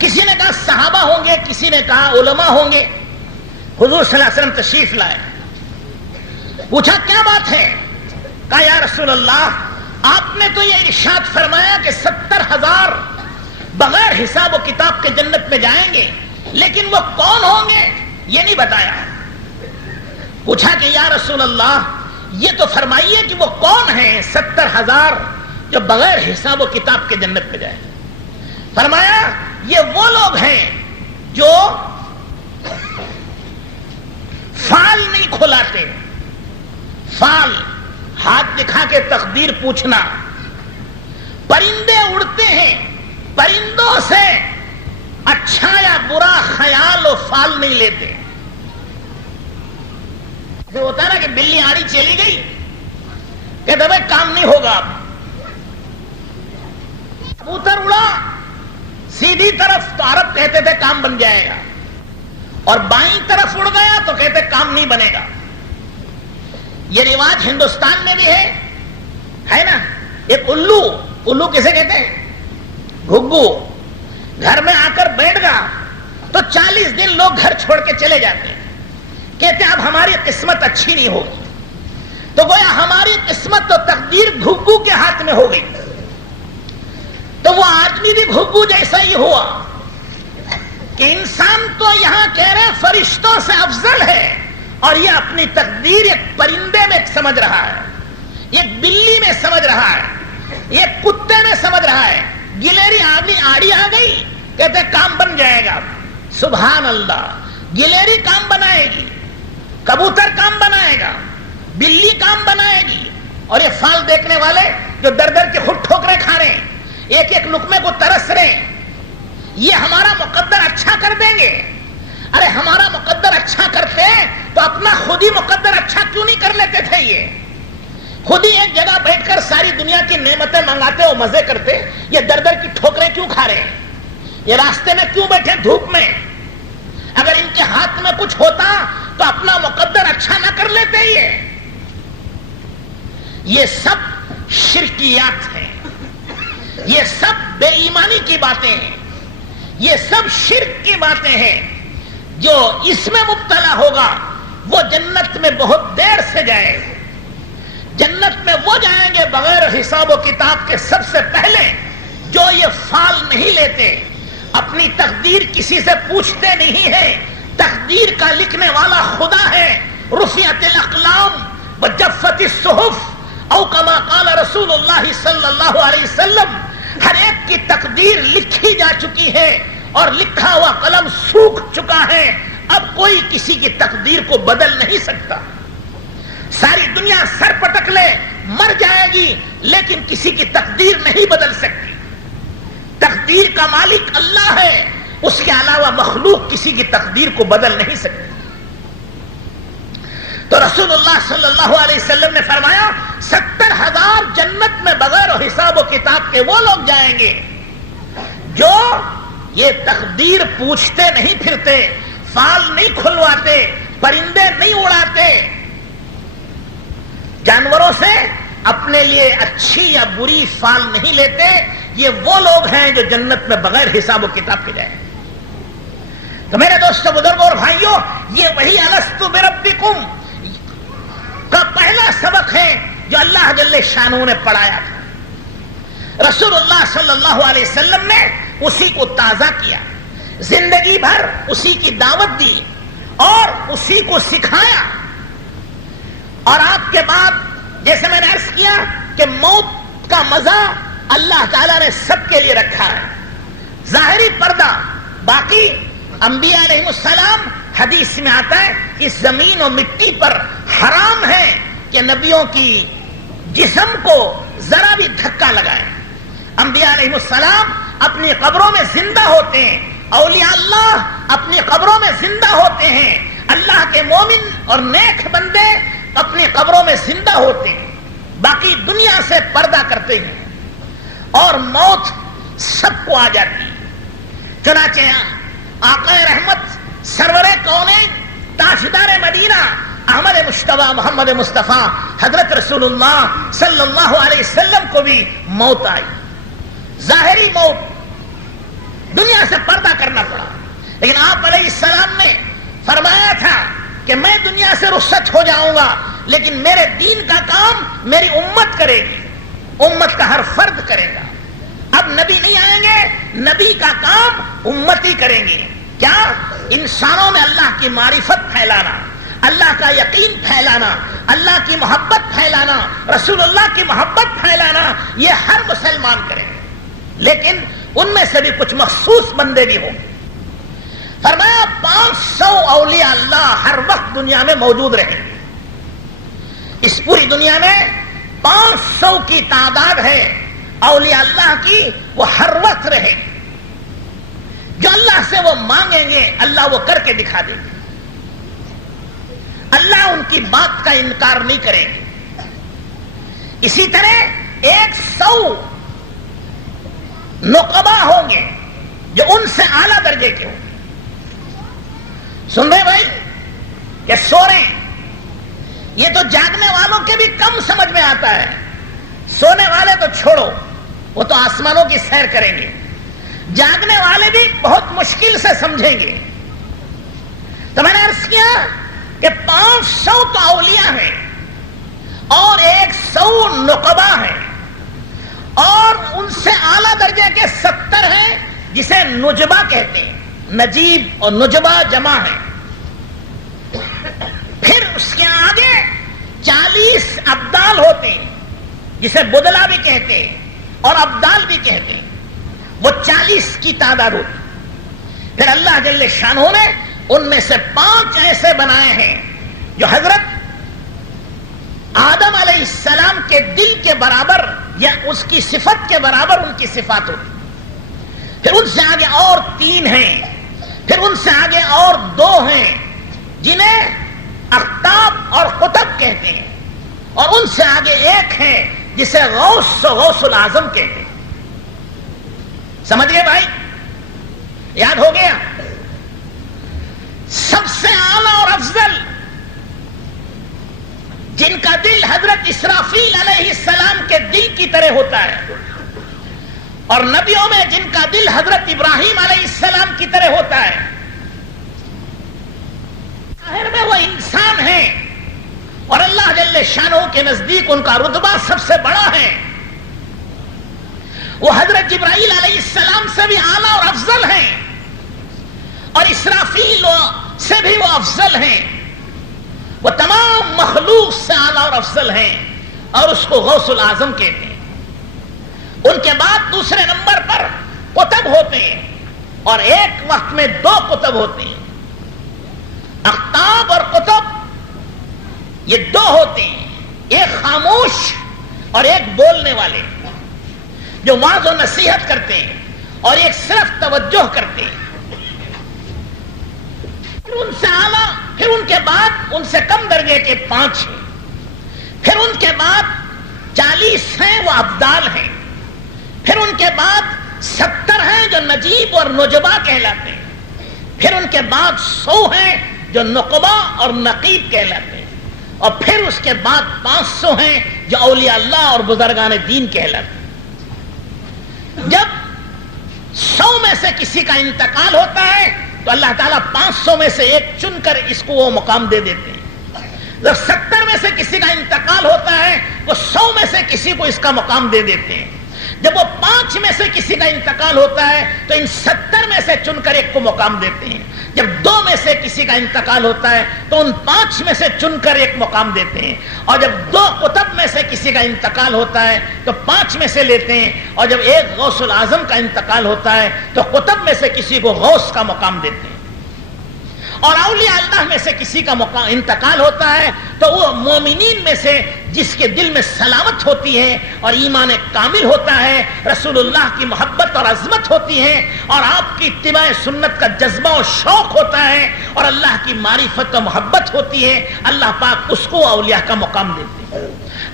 کسی نے کہا صحابہ ہوں گے, کسی نے کہا علماء ہوں گے. حضور صلی اللہ علیہ وسلم تشریف لائے, پوچھا کیا بات ہے؟ کہا یا رسول اللہ آپ نے تو یہ ارشاد فرمایا کہ 70,000 بغیر حساب و کتاب کے جنت میں جائیں گے, لیکن وہ کون ہوں گے یہ نہیں بتایا. پوچھا کہ یا رسول اللہ یہ تو فرمائیے کہ وہ کون ہیں 70,000 جو بغیر حساب و کتاب کے جنت میں جائیں. فرمایا یہ وہ لوگ ہیں جو فال نہیں کھلاتے. فال ہاتھ دکھا کے تقدیر پوچھنا. پرندے اڑتے ہیں, پرندوں سے اچھا یا برا خیال و فال نہیں لیتے. ہوتا ہے نا کہ بلی آڑی چلی گئی, کہتے بھائی کام نہیں ہوگا. کبوتر اڑا سیدھی طرف تو عرب کہتے تھے کام بن جائے گا, اور بائیں طرف اڑ گیا تو کہتے کام نہیں بنے گا. یہ رواج ہندوستان میں بھی ہے نا. ایک الو کسے کہتے ہیں؟ گھگو. گھر میں آ کر بیٹھ گا تو 40 دن لوگ گھر چھوڑ کے چلے جاتے ہیں, کہتے ہیں اب ہماری قسمت اچھی نہیں ہوگی. تو گویا ہماری قسمت و تقدیر گھگو کے ہاتھ میں ہو گئی. تو وہ آدمی بھی گھگو جیسا ہی ہوا کہ انسان تو یہاں کہہ رہے فرشتوں سے افضل ہے, اور یہ اپنی تقدیر ایک پرندے میں سمجھ رہا ہے, ایک بلی میں سمجھ رہا ہے, ایک کتے میں سمجھ رہا ہے. گلیری آڑی آ گئی, کہتے کام بن جائے گا. سبحان اللہ. گلیری کام بنائے گی, کبوتر کام بنائے گا, بلی کام بنائے گی, اور یہ فال دیکھنے والے جو در در کے خود ٹھوکرے کھا رہے ہیں, ایک ایک لقمے کو ترس رہے ہیں, یہ ہمارا مقدر اچھا کر دیں گے. ارے ہمارا مقدر اچھا کرتے تو اپنا خود ہی مقدر اچھا کیوں نہیں کر لیتے تھے؟ یہ خود ہی ایک جگہ بیٹھ کر ساری دنیا کی نعمتیں منگاتے اور مزے کرتے. یہ در در کی ٹھوکریں کیوں کھا رہے ہیں؟ یہ راستے میں کیوں بیٹھے دھوپ میں؟ اگر ان کے ہاتھ میں کچھ ہوتا تو اپنا مقدر اچھا نہ کر لیتے. یہ سب شرکیات ہیں, یہ سب بے ایمانی کی باتیں ہیں, یہ سب شرک کی باتیں ہیں. جو اس میں مبتلا ہوگا وہ جنت میں بہت دیر سے جائے. جنت میں وہ جائیں گے بغیر حساب و کتاب کے سب سے پہلے جو یہ فال نہیں لیتے, اپنی تقدیر کسی سے پوچھتے نہیں ہیں. تقدیر کا لکھنے والا خدا ہے. رفعت الاقلام وجفت الصحف او کما قال رسول اللہ صلی اللہ علیہ وسلم. ہر ایک کی تقدیر لکھی جا چکی ہے اور لکھا ہوا قلم سوکھ چکا ہے. اب کوئی کسی کی تقدیر کو بدل نہیں سکتا. ساری دنیا سر پٹک لے مر جائے گی, لیکن کسی کی تقدیر نہیں بدل سکتی. تقدیر کا مالک اللہ ہے, اس کے علاوہ مخلوق کسی کی تقدیر کو بدل نہیں سکتی. تو رسول اللہ صلی اللہ علیہ وسلم نے فرمایا 70,000 جنت میں بغیر حساب و کتاب کے وہ لوگ جائیں گے جو یہ تقدیر پوچھتے نہیں پھرتے، فال نہیں کھلواتے، پرندے نہیں اڑاتے، جانوروں سے اپنے لیے اچھی یا بری فال نہیں لیتے. یہ وہ لوگ ہیں جو جنت میں بغیر حساب و کتاب کے جائیں. تو میرے دوستوں، بزرگوں اور بھائیوں، یہ وہی الستو بربکم کا پہلا سبق ہے جو اللہ جل شانہ نے پڑھایا تھا. رسول اللہ صلی اللہ علیہ وسلم نے اسی کو تازہ کیا، زندگی بھر اسی کی دعوت دی اور اسی کو سکھایا. اور آپ کے بعد جیسے میں نے عرض کیا کہ موت کا مزہ اللہ تعالیٰ نے سب کے لیے رکھا ہے، ظاہری پردہ. باقی انبیاء علیہ السلام، حدیث میں آتا ہے اس زمین و مٹی پر حرام ہے کہ نبیوں کی جسم کو ذرا بھی دھکا لگائے. انبیاء علیہ السلام اپنی قبروں میں زندہ ہوتے ہیں، اولیاء اللہ اپنی قبروں میں زندہ ہوتے ہیں، اللہ کے مومن اور نیک بندے اپنی قبروں میں زندہ ہوتے ہیں، باقی دنیا سے پردہ کرتے ہیں اور موت سب کو آ جاتی ہے. چنانچہ آقا رحمت سرور کونین تاجدار مدینہ احمد مجتبی محمد مصطفیٰ حضرت رسول اللہ صلی اللہ علیہ وسلم کو بھی موت آئی، ظاہری موت، دنیا سے پردہ کرنا پڑا. لیکن آپ علیہ السلام نے فرمایا تھا کہ میں دنیا سے رخصت ہو جاؤں گا لیکن میرے دین کا کام میری امت کرے گی، امت کا ہر فرد کرے گا. اب نبی نہیں آئیں گے، نبی کا کام امتی کریں گے. کیا؟ انسانوں میں اللہ کی معرفت پھیلانا، اللہ کا یقین پھیلانا، اللہ کی محبت پھیلانا، رسول اللہ کی محبت پھیلانا، یہ ہر مسلمان کرے گا. لیکن ان میں سے بھی کچھ مخصوص بندے بھی ہوں. فرمایا 500 اولیاء اللہ ہر وقت دنیا میں موجود رہیں گے. اس پوری دنیا میں 500 کی تعداد ہے اولیاء اللہ کی، وہ ہر وقت رہے گی. جو اللہ سے وہ مانگیں گے اللہ وہ کر کے دکھا دیں گے. اللہ ان کی بات کا انکار نہیں کریں گے. اسی طرح 100 نقبہ ہوں گے جو ان سے اعلیٰ درجے کے ہوں گے. سن رہے بھائی کہ سو رہے ہیں؟ یہ تو جاگنے والوں کے بھی کم سمجھ میں آتا ہے. سونے والے تو چھوڑو، وہ تو آسمانوں کی سیر کریں گے. جاگنے والے بھی بہت مشکل سے سمجھیں گے. تو میں نے عرض کیا کہ 500 تو اولیاء ہیں اور 100 نقبہ ہیں اور ان سے اعلیٰ درجے کے 70 ہیں جسے نجبہ کہتے ہیں. نجیب اور نجبہ جمع ہے. پھر اس کے آگے 40 ابدال ہوتے ہیں جسے بدلا بھی کہتے ہیں اور ابدال بھی کہتے ہیں. وہ 40 کی تعداد ہوتی. پھر اللہ جل شانہ نے ان میں سے 5 ایسے بنائے ہیں جو حضرت آدم علیہ السلام کے دل کے برابر یا اس کی صفت کے برابر ان کی صفات ہوتی. پھر ان سے آگے اور 3 ہیں، پھر ان سے آگے اور 2 ہیں جنہیں اقطاب اور قطب کہتے ہیں، اور ان سے آگے 1 ہے جسے غوث العظم کہتے ہیں. سمجھ گئے بھائی؟ یاد ہو گیا؟ سب سے اعلیٰ اور افضل جن کا دل حضرت اسرافیل علیہ السلام کے دل کی طرح ہوتا ہے، اور نبیوں میں جن کا دل حضرت ابراہیم علیہ السلام کی طرح ہوتا ہے. ظاہر میں وہ انسان ہیں اور اللہ جل شانہ کے نزدیک ان کا رتبہ سب سے بڑا ہے. وہ حضرت جبرائیل علیہ السلام سے بھی اعلیٰ اور افضل ہیں اور اسرافیل سے بھی وہ افضل ہیں. وہ تمام مخلوق سے اعلیٰ اور افضل ہیں اور اس کو غوث العظم کہتے ہیں. ان کے بعد دوسرے نمبر پر قطب ہوتے ہیں اور ایک وقت میں 2 قطب ہوتے ہیں. اقطاب اور قطب یہ 2 ہوتے ہیں، ایک خاموش اور ایک بولنے والے جو واعظ و نصیحت کرتے ہیں اور ایک صرف توجہ کرتے ہیں. پھر ان سے اعلیٰ، پھر ان کے بعد ان سے کم درجے کے 5 ہیں. پھر ان کے بعد 40 ہیں وہ ابدال ہیں. پھر ان کے بعد 70 ہیں جو نجیب اور نجبا کہلاتے ہیں، پھر ان کے بعد 100 ہیں جو نقبا اور نقیب کہلاتے ہیں، اور پھر اس کے بعد 500 ہیں جو اولیاء اللہ اور بزرگان دین کہلاتے ہیں۔ جب 100 میں سے کسی کا انتقال ہوتا ہے تو اللہ تعالیٰ 500 میں سے ایک چن کر اس کو وہ مقام دے دیتے ہیں۔ جب 70 میں سے کسی کا انتقال ہوتا ہے وہ 100 میں سے کسی کو اس کا مقام دے دیتے ہیں۔ جب وہ 5 میں سے کسی کا انتقال ہوتا ہے تو ان 70 میں سے چن کر ایک کو مقام دیتے ہیں۔ جب 2 میں سے کسی کا انتقال ہوتا ہے تو ان 5 میں سے چن کر ایک مقام دیتے ہیں، اور جب 2 قطب میں سے کسی کا انتقال ہوتا ہے تو 5 میں سے لیتے ہیں، اور جب ایک غوث العظم کا انتقال ہوتا ہے تو قطب میں سے کسی کو غوث کا مقام دیتے ہیں، اور اولیاء اللہ میں سے کسی کا انتقال ہوتا ہے تو وہ مومنین میں سے جس کے دل میں سلامت ہوتی ہے اور ایمان کامل ہوتا ہے، رسول اللہ کی محبت اور عظمت ہوتی ہے، اور آپ کی اتباع سنت کا جذبہ و شوق ہوتا ہے، اور اللہ کی معرفت و محبت ہوتی ہے، اللہ پاک اس کو اولیاء کا مقام دیتے ہیں۔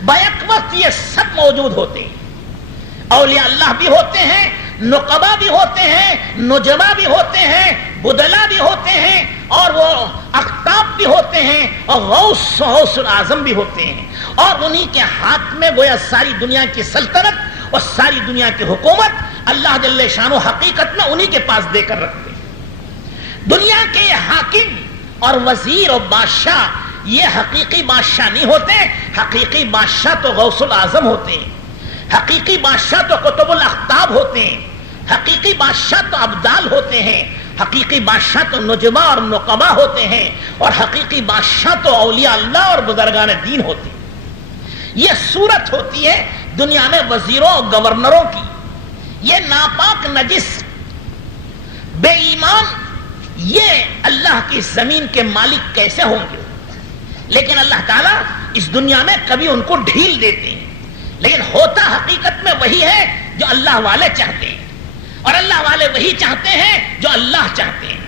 بیک وقت یہ سب موجود ہوتے ہیں، اولیاء اللہ بھی ہوتے ہیں، نقبا بھی ہوتے ہیں، نجبا بھی ہوتے ہیں، بدلا بھی ہوتے ہیں، اور وہ اقطاب بھی ہوتے ہیں، اور غوث العظم بھی ہوتے ہیں، اور انہی کے ہاتھ میں گویا ساری دنیا کی سلطنت اور ساری دنیا کی حکومت اللہ جل شانہ حقیقت میں انہی کے پاس دے کر رکھتے ہیں۔ دنیا کے حاکم اور وزیر اور بادشاہ یہ حقیقی بادشاہ نہیں ہوتے، حقیقی بادشاہ تو غوث العظم ہوتے ہیں، حقیقی بادشاہ تو قطب الاقطاب ہوتے ہیں، حقیقی بادشاہ تو ابدال ہوتے ہیں، حقیقی بادشاہ تو نجبا اور نقبا ہوتے ہیں، اور حقیقی بادشاہ تو اولیاء اللہ اور بزرگان دین ہوتے ہیں۔ یہ صورت ہوتی ہے دنیا میں وزیروں اور گورنروں کی۔ یہ ناپاک نجس بے ایمان یہ اللہ کی زمین کے مالک کیسے ہوں گے؟ لیکن اللہ تعالیٰ اس دنیا میں کبھی ان کو ڈھیل دیتے ہیں، لیکن ہوتا حقیقت میں وہی ہے جو اللہ والے چاہتے ہیں، اور اللہ والے وہی چاہتے ہیں جو اللہ چاہتے ہیں۔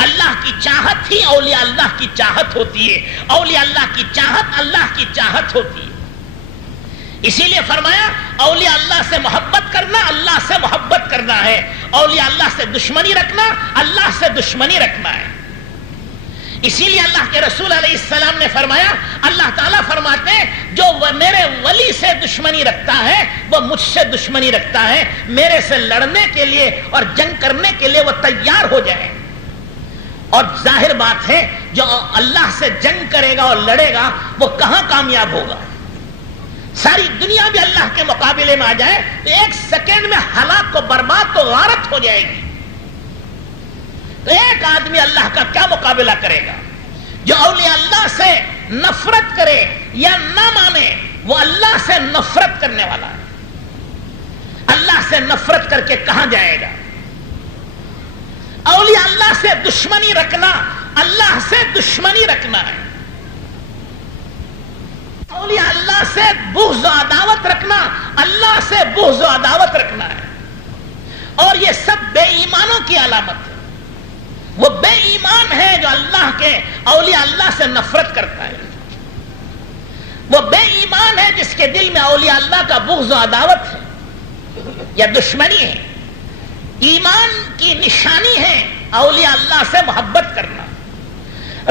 اللہ کی چاہت ہی اولیاء اللہ کی چاہت ہوتی ہے، اولیاء اللہ کی چاہت اللہ کی چاہت ہوتی ہے۔ اسی لیے فرمایا اولیاء اللہ سے محبت کرنا اللہ سے محبت کرنا ہے، اولیاء اللہ سے دشمنی رکھنا اللہ سے دشمنی رکھنا ہے۔ اسی لیے اللہ کے رسول علیہ السلام نے فرمایا، اللہ تعالیٰ فرماتے ہیں جو میرے ولی سے دشمنی رکھتا ہے وہ مجھ سے دشمنی رکھتا ہے، میرے سے لڑنے کے لیے اور جنگ کرنے کے لیے وہ تیار ہو جائے۔ اور ظاہر بات ہے جو اللہ سے جنگ کرے گا اور لڑے گا وہ کہاں کامیاب ہوگا؟ ساری دنیا بھی اللہ کے مقابلے میں آ جائے تو 1 سیکنڈ میں ہلاک و برباد تو غارت ہو جائے گی۔ تو ایک آدمی اللہ کا کیا مقابلہ کرے گا؟ جو اولیاء اللہ سے نفرت کرے یا نہ مانے وہ اللہ سے نفرت کرنے والا ہے۔ اللہ سے نفرت کر کے کہاں جائے گا؟ اولیاء اللہ سے دشمنی رکھنا اللہ سے دشمنی رکھنا ہے، اولیاء اللہ سے بغض و عداوت رکھنا اللہ سے بغض و عداوت رکھنا ہے، اور یہ سب بے ایمانوں کی علامت ہے۔ وہ بے ایمان ہے جو اللہ کے اولیاء اللہ سے نفرت کرتا ہے، وہ بے ایمان ہے جس کے دل میں اولیاء اللہ کا بغض و عداوت ہے یا دشمنی ہے۔ ایمان کی نشانی ہے اولیاء اللہ سے محبت کرنا،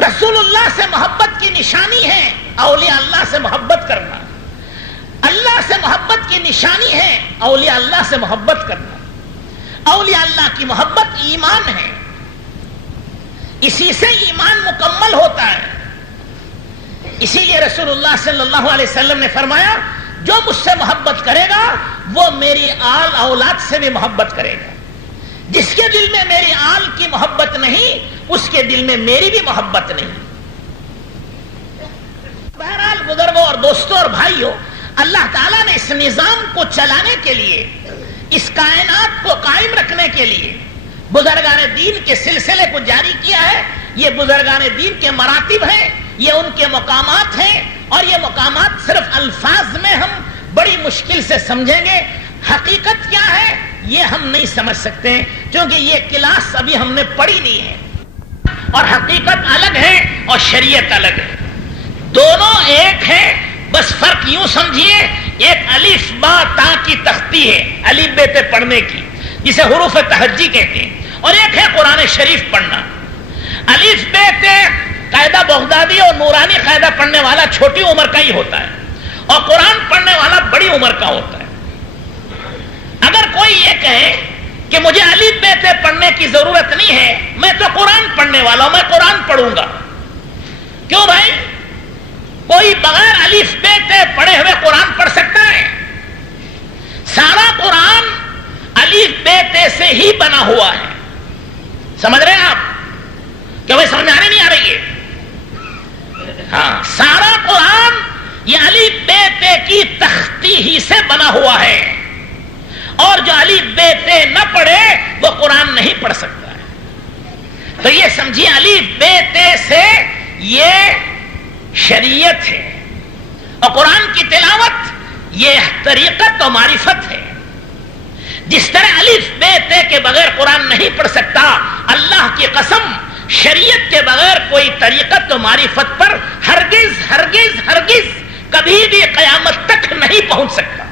رسول اللہ سے محبت کی نشانی ہے اولیاء اللہ سے محبت کرنا، اللہ سے محبت کی نشانی ہے اولیاء اللہ سے محبت کرنا۔ اولیاء اللہ کی محبت ایمان ہے، اسی سے ایمان مکمل ہوتا ہے۔ اسی لیے رسول اللہ صلی اللہ علیہ وسلم نے فرمایا جو مجھ سے محبت کرے گا وہ میری آل اولاد سے بھی محبت کرے گا، جس کے دل میں میری آل کی محبت نہیں اس کے دل میں میری بھی محبت نہیں۔ بہرحال بزرگوں اور دوستوں اور بھائیوں، اللہ تعالیٰ نے اس نظام کو چلانے کے لیے، اس کائنات کو قائم رکھنے کے لیے بزرگان دین کے سلسلے کو جاری کیا ہے۔ یہ بزرگان دین کے مراتب ہیں، یہ ان کے مقامات ہیں، اور یہ مقامات صرف الفاظ میں ہم بڑی مشکل سے سمجھیں گے، حقیقت کیا ہے یہ ہم نہیں سمجھ سکتے ہیں، کیونکہ یہ کلاس ابھی ہم نے پڑھی نہیں ہے، اور حقیقت الگ ہے اور شریعت الگ ہے، دونوں ایک ہیں، بس فرق یوں سمجھیے ایک الف با تا کی تختی ہے الف بے پہ پڑھنے کی، جسے حروف تہجی کہتے ہیں، اور ایک ہے قرآن شریف پڑھنا۔ الف بے تے قاعدہ بغدادی اور نورانی قاعدہ پڑھنے والا چھوٹی عمر کا ہی ہوتا ہے، اور قرآن پڑھنے والا بڑی عمر کا ہوتا ہے۔ اگر کوئی یہ کہے کہ مجھے الف بے تے پڑھنے کی ضرورت نہیں ہے، میں تو قرآن پڑھنے والا ہوں، میں قرآن پڑھوں گا، کیوں بھائی؟ کوئی بغیر الف بے تے پڑھے ہوئے قرآن پڑھ سکتا ہے؟ سارا قرآن الف بے تے سے ہی بنا ہوا ہے، سمجھ رہے ہیں آپ؟ کیا وہ سمجھ آنے نہیں آ رہی ہے؟ ہاں، سارا قرآن یہ الف بے تے کی تختی ہی سے بنا ہوا ہے، اور جو الف بے تے نہ پڑھے وہ قرآن نہیں پڑھ سکتا ہے۔ تو یہ سمجھیے الف بے تے سے یہ شریعت ہے، اور قرآن کی تلاوت یہ طریقت و معرفت ہے۔ جس طرح الف بے تے کے بغیر قرآن نہیں پڑھ سکتا، اللہ کی قسم شریعت کے بغیر کوئی طریقت و معرفت پر ہرگز ہرگز ہرگز کبھی بھی قیامت تک نہیں پہنچ سکتا،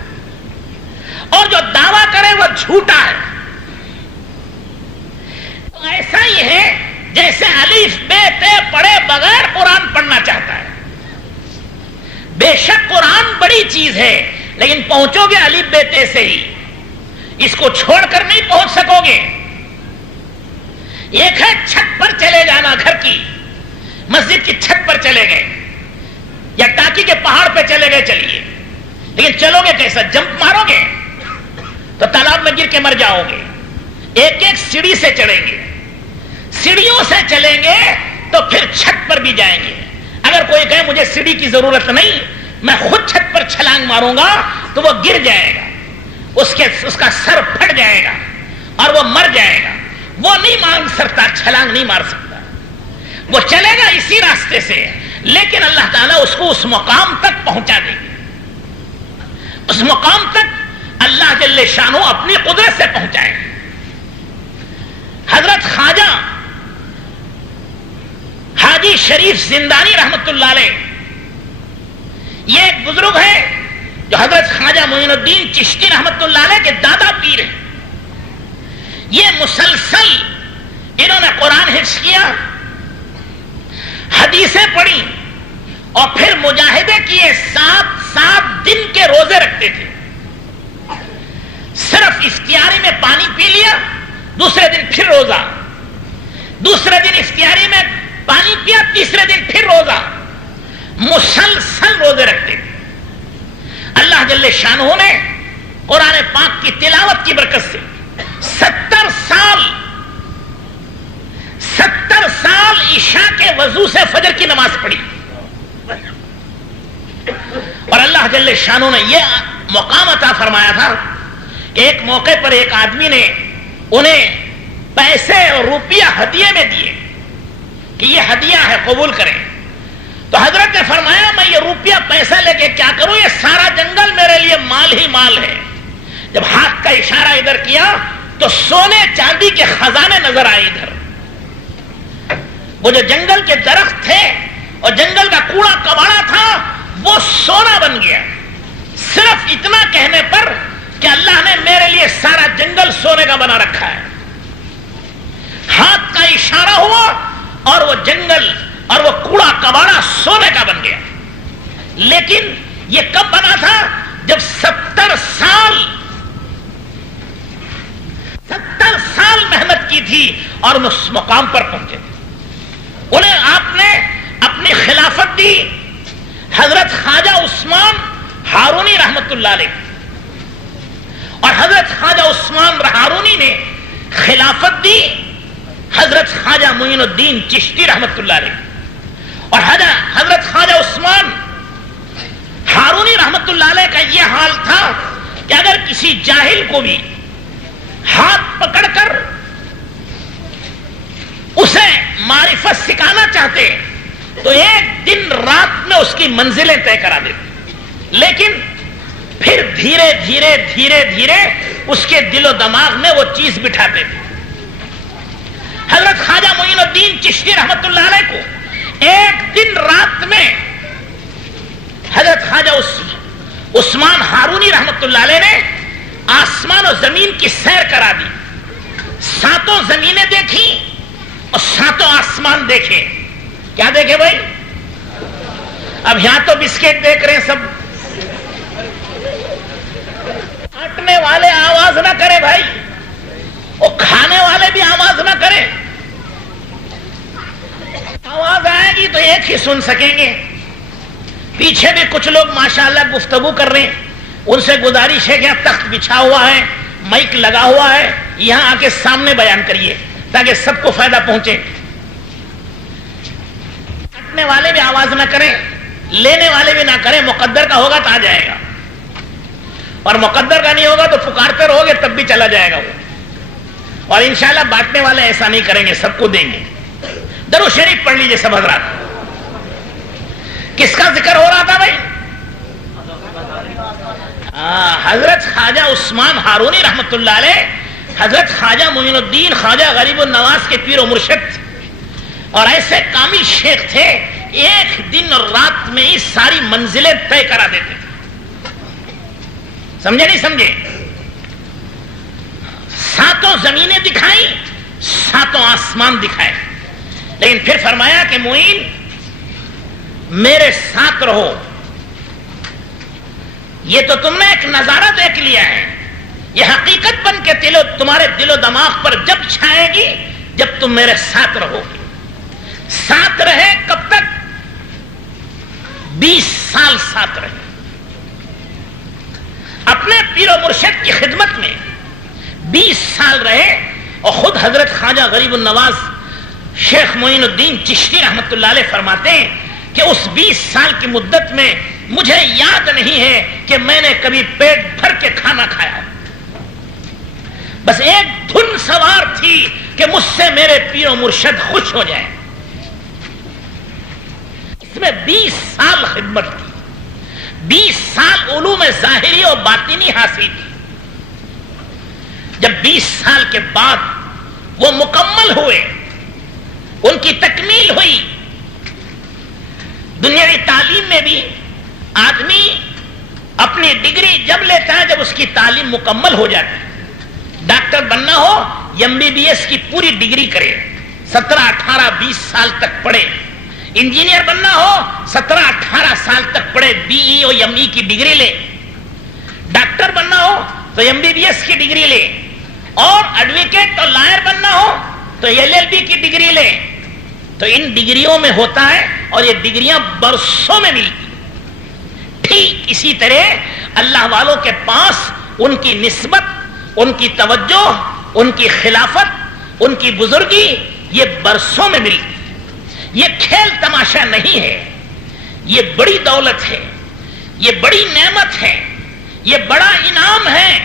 اور جو دعویٰ کرے وہ جھوٹا ہے۔ تو ایسا ہی ہے جیسے الف بے تے پڑھے بغیر قرآن پڑھنا چاہتا ہے۔ بے شک قرآن بڑی چیز ہے، لیکن پہنچو گے الف بے تے سے ہی، اس کو چھوڑ کر نہیں پہنچ سکو گے۔ ایک ہے چھت پر چلے جانا، گھر کی مسجد کی چھت پر چلے گئے یا ٹاکی کے پہاڑ پہ چلے گئے، چلیے، لیکن چلو گے کیسا؟ جمپ مارو گے تو تالاب میں گر کے مر جاؤ گے۔ ایک ایک سیڑھی سے چڑھیں گے، سیڑھیوں سے چلیں گے تو پھر چھت پر بھی جائیں گے۔ اگر کوئی کہے مجھے سیڑھی کی ضرورت نہیں، میں خود چھت پر چھلانگ ماروں گا، تو وہ گر جائے گا، اس کا سر پھٹ جائے گا اور وہ مر جائے گا۔ وہ نہیں مار سکتا، چھلانگ نہیں مار سکتا، وہ چلے گا اسی راستے سے، لیکن اللہ تعالیٰ اس کو اس مقام تک پہنچا دے گی۔ اس مقام تک اللہ جل شانہ اپنی قدرت سے پہنچائے گا۔ حضرت خواجہ حاجی شریف زندانی رحمت اللہ علیہ، یہ ایک بزرگ ہے جو حضرت خواجہ معین الدین چشتی رحمت اللہ علیہ کے دادا پیر ہیں۔ یہ مسلسل انہوں نے قرآن حفظ کیا، حدیثیں پڑھی، اور پھر مجاہدے کیے۔ 7 دن کے روزے رکھتے تھے، صرف افطاری میں پانی پی لیا، دوسرے دن پھر روزہ، دوسرے دن افطاری میں پانی پیا، تیسرے دن پھر روزہ، مسلسل روزے رکھتے تھے۔ اللہ جل شانہ نے قرآن پاک کی تلاوت کی برکت سے 70 سال عشاء کے وضو سے فجر کی نماز پڑھی، اور اللہ جل شانہ نے یہ مقام عطا فرمایا تھا کہ ایک موقع پر ایک آدمی نے انہیں پیسے اور روپیہ ہدیے میں دیے کہ یہ ہدیہ ہے، قبول کریں۔ تو حضرت نے فرمایا میں یہ روپیہ پیسہ لے کے کیا کروں، یہ سارا جنگل میرے لیے مال ہی مال ہے۔ جب ہاتھ کا اشارہ ادھر کیا تو سونے چاندی کے خزانے نظر آئے ادھر۔ وہ جو جنگل کے درخت تھے اور جنگل کا کوڑا کباڑا تھا وہ سونا بن گیا، صرف اتنا کہنے پر کہ اللہ نے میرے لیے سارا جنگل سونے کا بنا رکھا ہے۔ ہاتھ کا اشارہ ہوا اور وہ جنگل اور وہ کوڑا کباڑا سونے کا بن گیا۔ لیکن یہ کب بنا تھا؟ جب 70 سال محنت کی تھی اور اس مقام پر پہنچے تھے۔ انہیں آپ نے اپنی خلافت دی حضرت خواجہ عثمان ہارونی رحمت اللہ علیہ، اور حضرت خواجہ عثمان ہارونی نے خلافت دی حضرت خواجہ معین الدین چشتی رحمت اللہ علیہ۔ اور حضرت خواجہ عثمان ہارونی رحمت اللہ علیہ کا یہ حال تھا کہ اگر کسی جاہل کو بھی ہاتھ پکڑ کر اسے معرفت سکھانا چاہتے تو ایک دن رات میں اس کی منزلیں طے کرا دیتے، لیکن پھر دھیرے دھیرے دھیرے دھیرے اس کے دل و دماغ میں وہ چیز بٹھاتے تھے۔ حضرت خواجہ معین الدین چشتی رحمت اللہ علیہ کو ایک دن رات میں حضرت خواجہ عثمان ہارونی رحمت اللہ علیہ نے آسمان و زمین کی سیر کرا دی۔ ساتوں زمینیں دیکھی اور ساتوں آسمان دیکھے. کیا دیکھے بھائی؟ اب یہاں تو بسکٹ دیکھ رہے ہیں سب. کاٹنے والے آواز نہ کرے بھائی, وہ کھانے والے بھی آواز نہ کرے. آواز آئے گی تو ایک ہی سن سکیں گے. پیچھے بھی کچھ لوگ ماشاءاللہ گفتگو کر رہے ہیں, ان سے گزارش ہے کہ تخت بچھا ہوا ہے, مائک لگا ہوا ہے, یہاں آ کے سامنے بیان کریے تاکہ سب کو فائدہ پہنچے. کٹنے والے بھی آواز نہ کریں, لینے والے بھی نہ کریں. مقدر کا ہوگا تو آ جائے گا, اور مقدر کا نہیں ہوگا تو پکارتے رہو گے تب بھی چلا جائے گا وہ. اور انشاءاللہ بانٹنے والے ایسا نہیں کریں گے, سب کو دیں گے. درود شریف پڑھ لیجئے سب حضرات. کس کا ذکر ہو رہا تھا بھائی؟ حضرت خواجہ عثمان ہارونی رحمت اللہ علیہ, حضرت خواجہ معین الدین خواجہ غریب النواز کے پیر و مرشد تھے, اور ایسے کامل شیخ تھے, ایک دن اور رات میں ہی ساری منزلیں طے کرا دیتے تھے. سمجھے نہیں سمجھے؟ ساتوں زمینیں دکھائیں, ساتوں آسمان دکھائے, لیکن پھر فرمایا کہ معین میرے ساتھ رہو. یہ تو تم نے ایک نظارہ دیکھ لیا ہے, یہ حقیقت بن کے تمہارے دل و دماغ پر جب چھائے گی جب تم میرے ساتھ رہو گے. ساتھ رہے کب تک؟ 20 سال ساتھ رہے. اپنے پیر و مرشد کی خدمت میں 20 سال رہے, اور خود حضرت خواجہ غریب النواز شیخ معین الدین چشتی رحمت اللہ علیہ فرماتے ہیں کہ اس 20 سال کی مدت میں مجھے یاد نہیں ہے کہ میں نے کبھی پیٹ بھر کے کھانا کھایا. بس ایک دھن سوار تھی کہ مجھ سے میرے پیر و مرشد خوش ہو جائے. اس میں 20 سال خدمت کی, 20 سال علوم ظاہری اور باطنی حاصل کی. جب 20 سال کے بعد وہ مکمل ہوئے, ان کی تکمیل ہوئی. دنیاوی تعلیم میں بھی آدمی اپنی ڈگری جب لیتا ہے جب اس کی تعلیم مکمل ہو جاتی ہے. ڈاکٹر بننا ہو MBBS کی پوری ڈگری کرے, 17 18 20 سال تک پڑھے. انجینئر بننا ہو 17 18 سال تک پڑھے, BE اور ME کی ڈگری لے. ڈاکٹر بننا ہو تو MBBS کی ڈگری لے, اور ایڈوکیٹ اور لائر بننا ہو تو LLB کی ڈگری لے. تو ان ڈگریوں میں ہوتا ہے, اور یہ ڈگریاں برسوں میں ملتی. ٹھیک اسی طرح اللہ والوں کے پاس ان کی نسبت, ان کی توجہ, ان کی خلافت, ان کی بزرگی یہ برسوں میں ملتی. یہ کھیل تماشا نہیں ہے, یہ بڑی دولت ہے, یہ بڑی نعمت ہے, یہ بڑا انعام ہے.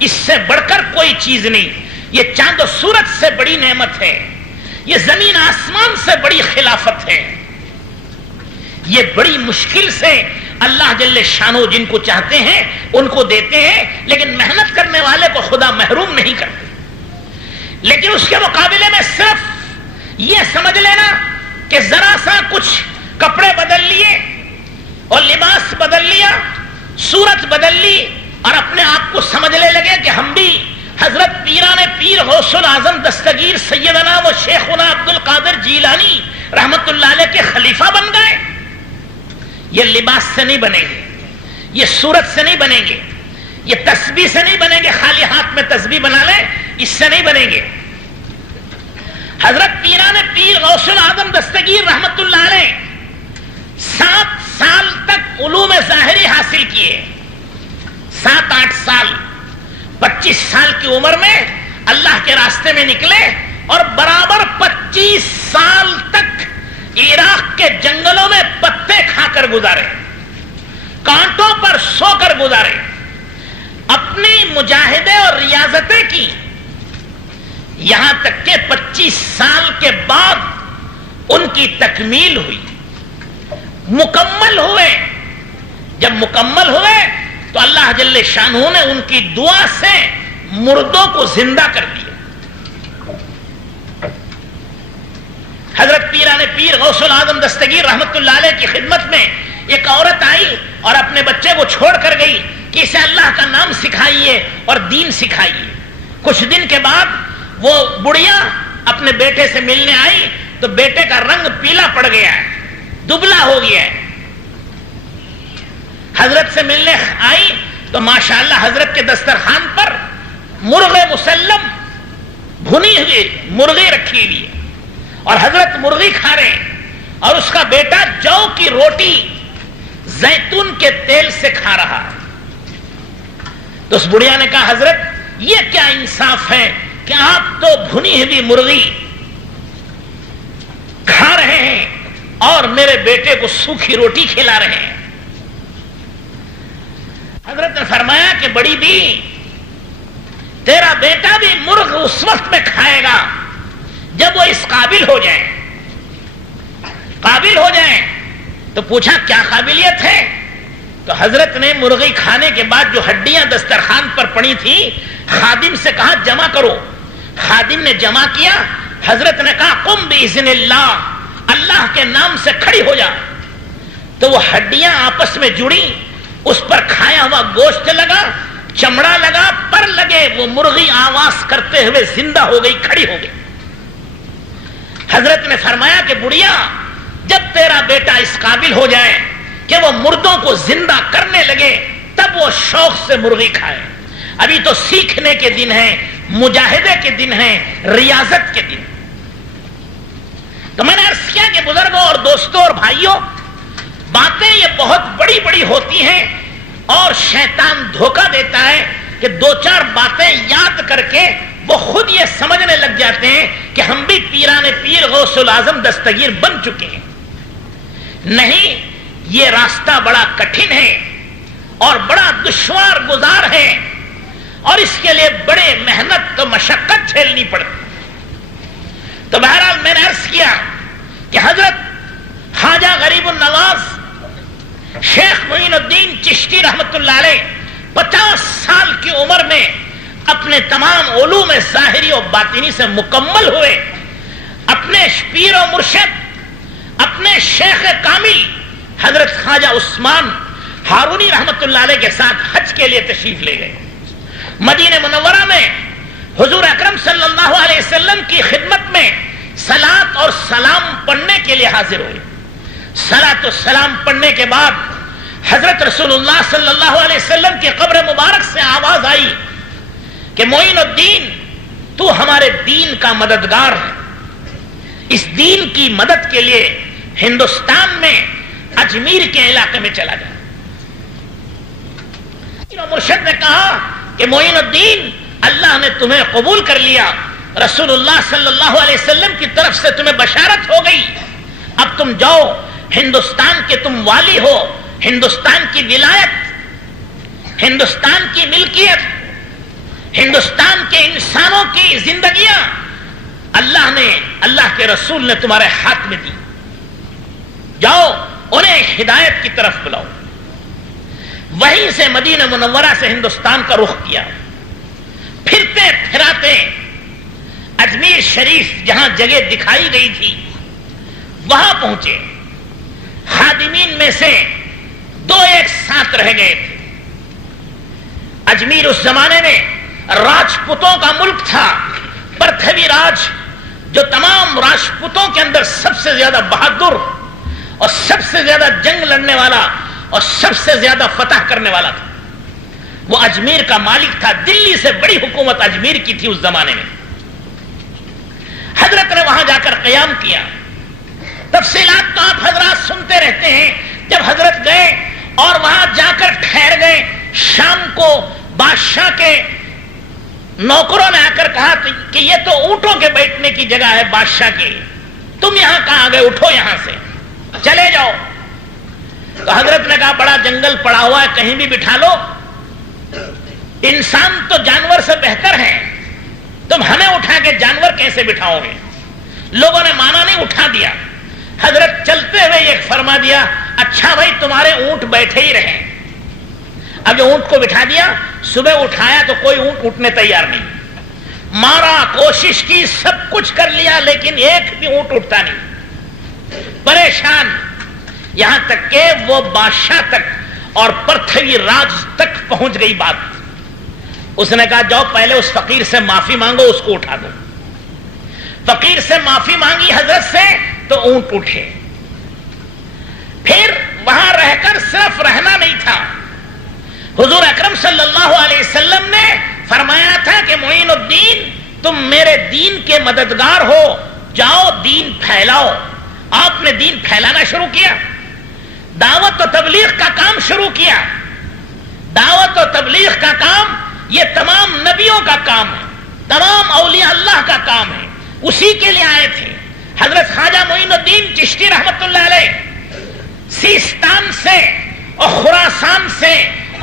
اس سے بڑھ کر کوئی چیز نہیں. یہ چاند و سورج سے بڑی نعمت ہے, یہ زمین آسمان سے بڑی خلافت ہے. یہ بڑی مشکل سے اللہ جل شانہ جن کو چاہتے ہیں ان کو دیتے ہیں, لیکن محنت کرنے والے کو خدا محروم نہیں کرتے. لیکن اس کے مقابلے میں صرف یہ سمجھ لینا کہ ذرا سا کچھ کپڑے بدل لیے اور لباس بدل لیا, صورت بدل لی, اور اپنے آپ کو سمجھنے لگے کہ ہم بھی حضرت پیران پیر غوث العظم دستگیر سیدنا و شیخنا عبد القادر جیلانی رحمت اللہ علیہ کے خلیفہ بن گئے. یہ لباس سے نہیں بنیں گے, یہ صورت سے نہیں بنیں گے, یہ تسبیح سے نہیں بنیں گے. خالی ہاتھ میں تسبیح بنا لیں, اس سے نہیں بنیں گے. حضرت پیران پیر غوث العظم دستگیر رحمت اللہ علیہ 7 سال تک علوم ظاہری حاصل کیے. 7-8 سال, 25 سال کی عمر میں اللہ کے راستے میں نکلے, اور برابر 25 سال تک عراق کے جنگلوں میں پتے کھا کر گزارے, کانٹوں پر سو کر گزارے. اپنی مجاہدے اور ریاضتیں کی, یہاں تک کہ 25 سال کے بعد ان کی تکمیل ہوئی, مکمل ہوئے. جب مکمل ہوئے تو اللہ جل شانہ نے ان کی دعا سے مردوں کو زندہ کر دیا. حضرت پیران پیر غوث العظم دستگیر رحمت اللہ علیہ کی خدمت میں ایک عورت آئی اور اپنے بچے کو چھوڑ کر گئی کہ اسے اللہ کا نام سکھائیے اور دین سکھائیے. کچھ دن کے بعد وہ بڑھیا اپنے بیٹے سے ملنے آئی تو بیٹے کا رنگ پیلا پڑ گیا ہے، دبلا ہو گیا ہے. حضرت سے ملنے آئی تو ماشاءاللہ حضرت کے دسترخوان پر مرغ مسلم بھنی ہوئی مرغی رکھی ہوئی ہے اور حضرت مرغی کھا رہے ہیں اور اس کا بیٹا جو کی روٹی زیتون کے تیل سے کھا رہا. تو اس بڑھیا نے کہا حضرت یہ کیا انصاف ہے کہ آپ تو بھنی ہوئی مرغی کھا رہے ہیں اور میرے بیٹے کو سوکھی روٹی کھلا رہے ہیں. حضرت نے فرمایا کہ بڑی بھی تیرا بیٹا بھی مرغ اس وقت میں کھائے گا جب وہ اس قابل ہو جائے. قابل ہو جائیں. تو پوچھا کیا قابلیت ہے؟ تو حضرت نے مرغی کھانے کے بعد جو ہڈیاں دسترخوان پر پڑی تھی خادم سے کہا جمع کرو. خادم نے جمع کیا. حضرت نے کہا قم باذن اللہ، اللہ کے نام سے کھڑی ہو جا. تو وہ ہڈیاں آپس میں جڑی، اس پر کھایا ہوا گوشت لگا، چمڑا لگا، پر لگے، وہ مرغی آواز کرتے ہوئے زندہ ہو گئی، کھڑی ہو گئی. حضرت نے فرمایا کہ بڑھیا جب تیرا بیٹا اس قابل ہو جائے کہ وہ مردوں کو زندہ کرنے لگے تب وہ شوق سے مرغی کھائے. ابھی تو سیکھنے کے دن ہیں، مجاہدے کے دن ہیں، ریاضت کے دن. تو میں نے عرض کیا کہ بزرگوں اور دوستوں اور بھائیوں، باتیں یہ بہت بڑی بڑی ہوتی ہیں اور شیطان دھوکہ دیتا ہے کہ دو چار باتیں یاد کر کے وہ خود یہ سمجھنے لگ جاتے ہیں کہ ہم بھی پیران پیر غوث الاعظم دستگیر بن چکے ہیں. نہیں، یہ راستہ بڑا کٹھن ہے اور بڑا دشوار گزار ہے اور اس کے لیے بڑے محنت تو مشقت جھیلنی پڑتی. تو بہرحال میں نے عرض کیا کہ حضرت خواجہ غریب النواز شیخ معین الدین چشتی رحمت اللہ علیہ 50 سال کی عمر میں اپنے تمام علوم ظاہری و باطنی سے مکمل ہوئے. اپنے پیر و مرشد، اپنے شیخ کامل حضرت خواجہ عثمان ہارونی رحمت اللہ علیہ کے ساتھ حج کے لیے تشریف لے گئے. مدینہ منورہ میں حضور اکرم صلی اللہ علیہ وسلم کی خدمت میں صلاۃ اور سلام پڑھنے کے لیے حاضر ہوئے. صلاۃ و سلام پڑھنے کے بعد حضرت رسول اللہ صلی اللہ علیہ وسلم کی قبر مبارک سے آواز آئی کہ معین الدین تو ہمارے دین کا مددگار ہے. اس دین کی مدد کے لیے ہندوستان میں اجمیر کے علاقے میں چلا جائے. مرشد نے کہا کہ معین الدین اللہ نے تمہیں قبول کر لیا، رسول اللہ صلی اللہ علیہ وسلم کی طرف سے تمہیں بشارت ہو گئی، اب تم جاؤ، ہندوستان کے تم والی ہو، ہندوستان کی ولایت، ہندوستان کی ملکیت، ہندوستان کے انسانوں کی زندگیاں اللہ نے، اللہ کے رسول نے تمہارے ہاتھ میں دی، جاؤ انہیں ہدایت کی طرف بلاؤ. وہیں سے مدینہ منورہ سے ہندوستان کا رخ کیا. پھرتے پھراتے اجمیر شریف جہاں جگہ دکھائی گئی تھی وہاں پہنچے. خادمین میں سے 2 ایک ساتھ رہ گئے تھے. اجمیر اس زمانے میں راجپوتوں کا ملک تھا. پرتھوی راج جو تمام راجپوتوں کے اندر سب سے زیادہ بہادر اور سب سے زیادہ جنگ لڑنے والا اور سب سے زیادہ فتح کرنے والا تھا، وہ اجمیر کا مالک تھا. دلی سے بڑی حکومت اجمیر کی تھی اس زمانے میں. حضرت نے وہاں جا کر قیام کیا. تفصیلات تو آپ حضرات سنتے رہتے ہیں. جب حضرت گئے اور وہاں جا کر ٹھہر گئے، شام کو بادشاہ کے نوکروں نے آ کر کہا کہ یہ تو اونٹوں کے بیٹھنے کی جگہ ہے بادشاہ کی، تم یہاں کہاں گئے، اٹھو یہاں سے چلے جاؤ. تو حضرت نے کہا بڑا جنگل پڑا ہوا ہے، کہیں بھی بٹھا لو، انسان تو جانور سے بہتر ہے، تم ہمیں اٹھا کے جانور کیسے بٹھاؤ گے؟ لوگوں نے مانا نہیں، اٹھا دیا. حضرت چلتے ہوئے یہ فرما دیا اچھا بھائی تمہارے اونٹ بیٹھے ہی رہیں. اب جو اونٹ کو بٹھا دیا، صبح اٹھایا تو کوئی اونٹ اٹھنے تیار نہیں. مارا، کوشش کی، سب کچھ کر لیا لیکن ایک بھی اونٹ اٹھتا نہیں. پریشان، یہاں تک کہ وہ بادشاہ تک اور پرتھوی راج تک پہنچ گئی بات. اس نے کہا جاؤ پہلے اس فقیر سے معافی مانگو، اس کو اٹھا دو. فقیر سے معافی مانگی حضرت سے تو اونٹ اٹھے. پھر وہاں رہ کر صرف رہنا نہیں تھا، حضور اکرم صلی اللہ علیہ وسلم نے فرمایا تھا کہ معین الدین تم میرے دین کے مددگار ہو، جاؤ دین پھیلاؤ. آپ نے دین پھیلانا شروع کیا، دعوت و تبلیغ کا کام شروع کیا. دعوت و تبلیغ کا کام یہ تمام نبیوں کا کام ہے، تمام اولیاء اللہ کا کام ہے، اسی کے لیے آئے تھے. حضرت خواجہ معین الدین چشتی رحمت اللہ علیہ سیستان سے اور خراسان سے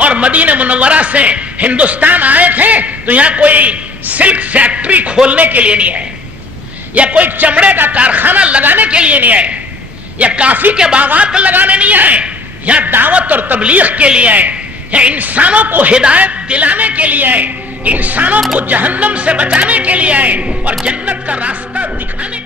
اور مدینہ منورہ سے ہندوستان آئے تھے تو یہاں کوئی سلک فیکٹری کھولنے کے لیے نہیں آئے، یا کوئی چمڑے کا کارخانہ لگانے کے لیے نہیں آئے، یا کافی کے باغات لگانے نہیں آئے. یہاں دعوت اور تبلیغ کے لیے آئے، یہاں انسانوں کو ہدایت دلانے کے لیے آئے، انسانوں کو جہنم سے بچانے کے لیے آئے اور جنت کا راستہ دکھانے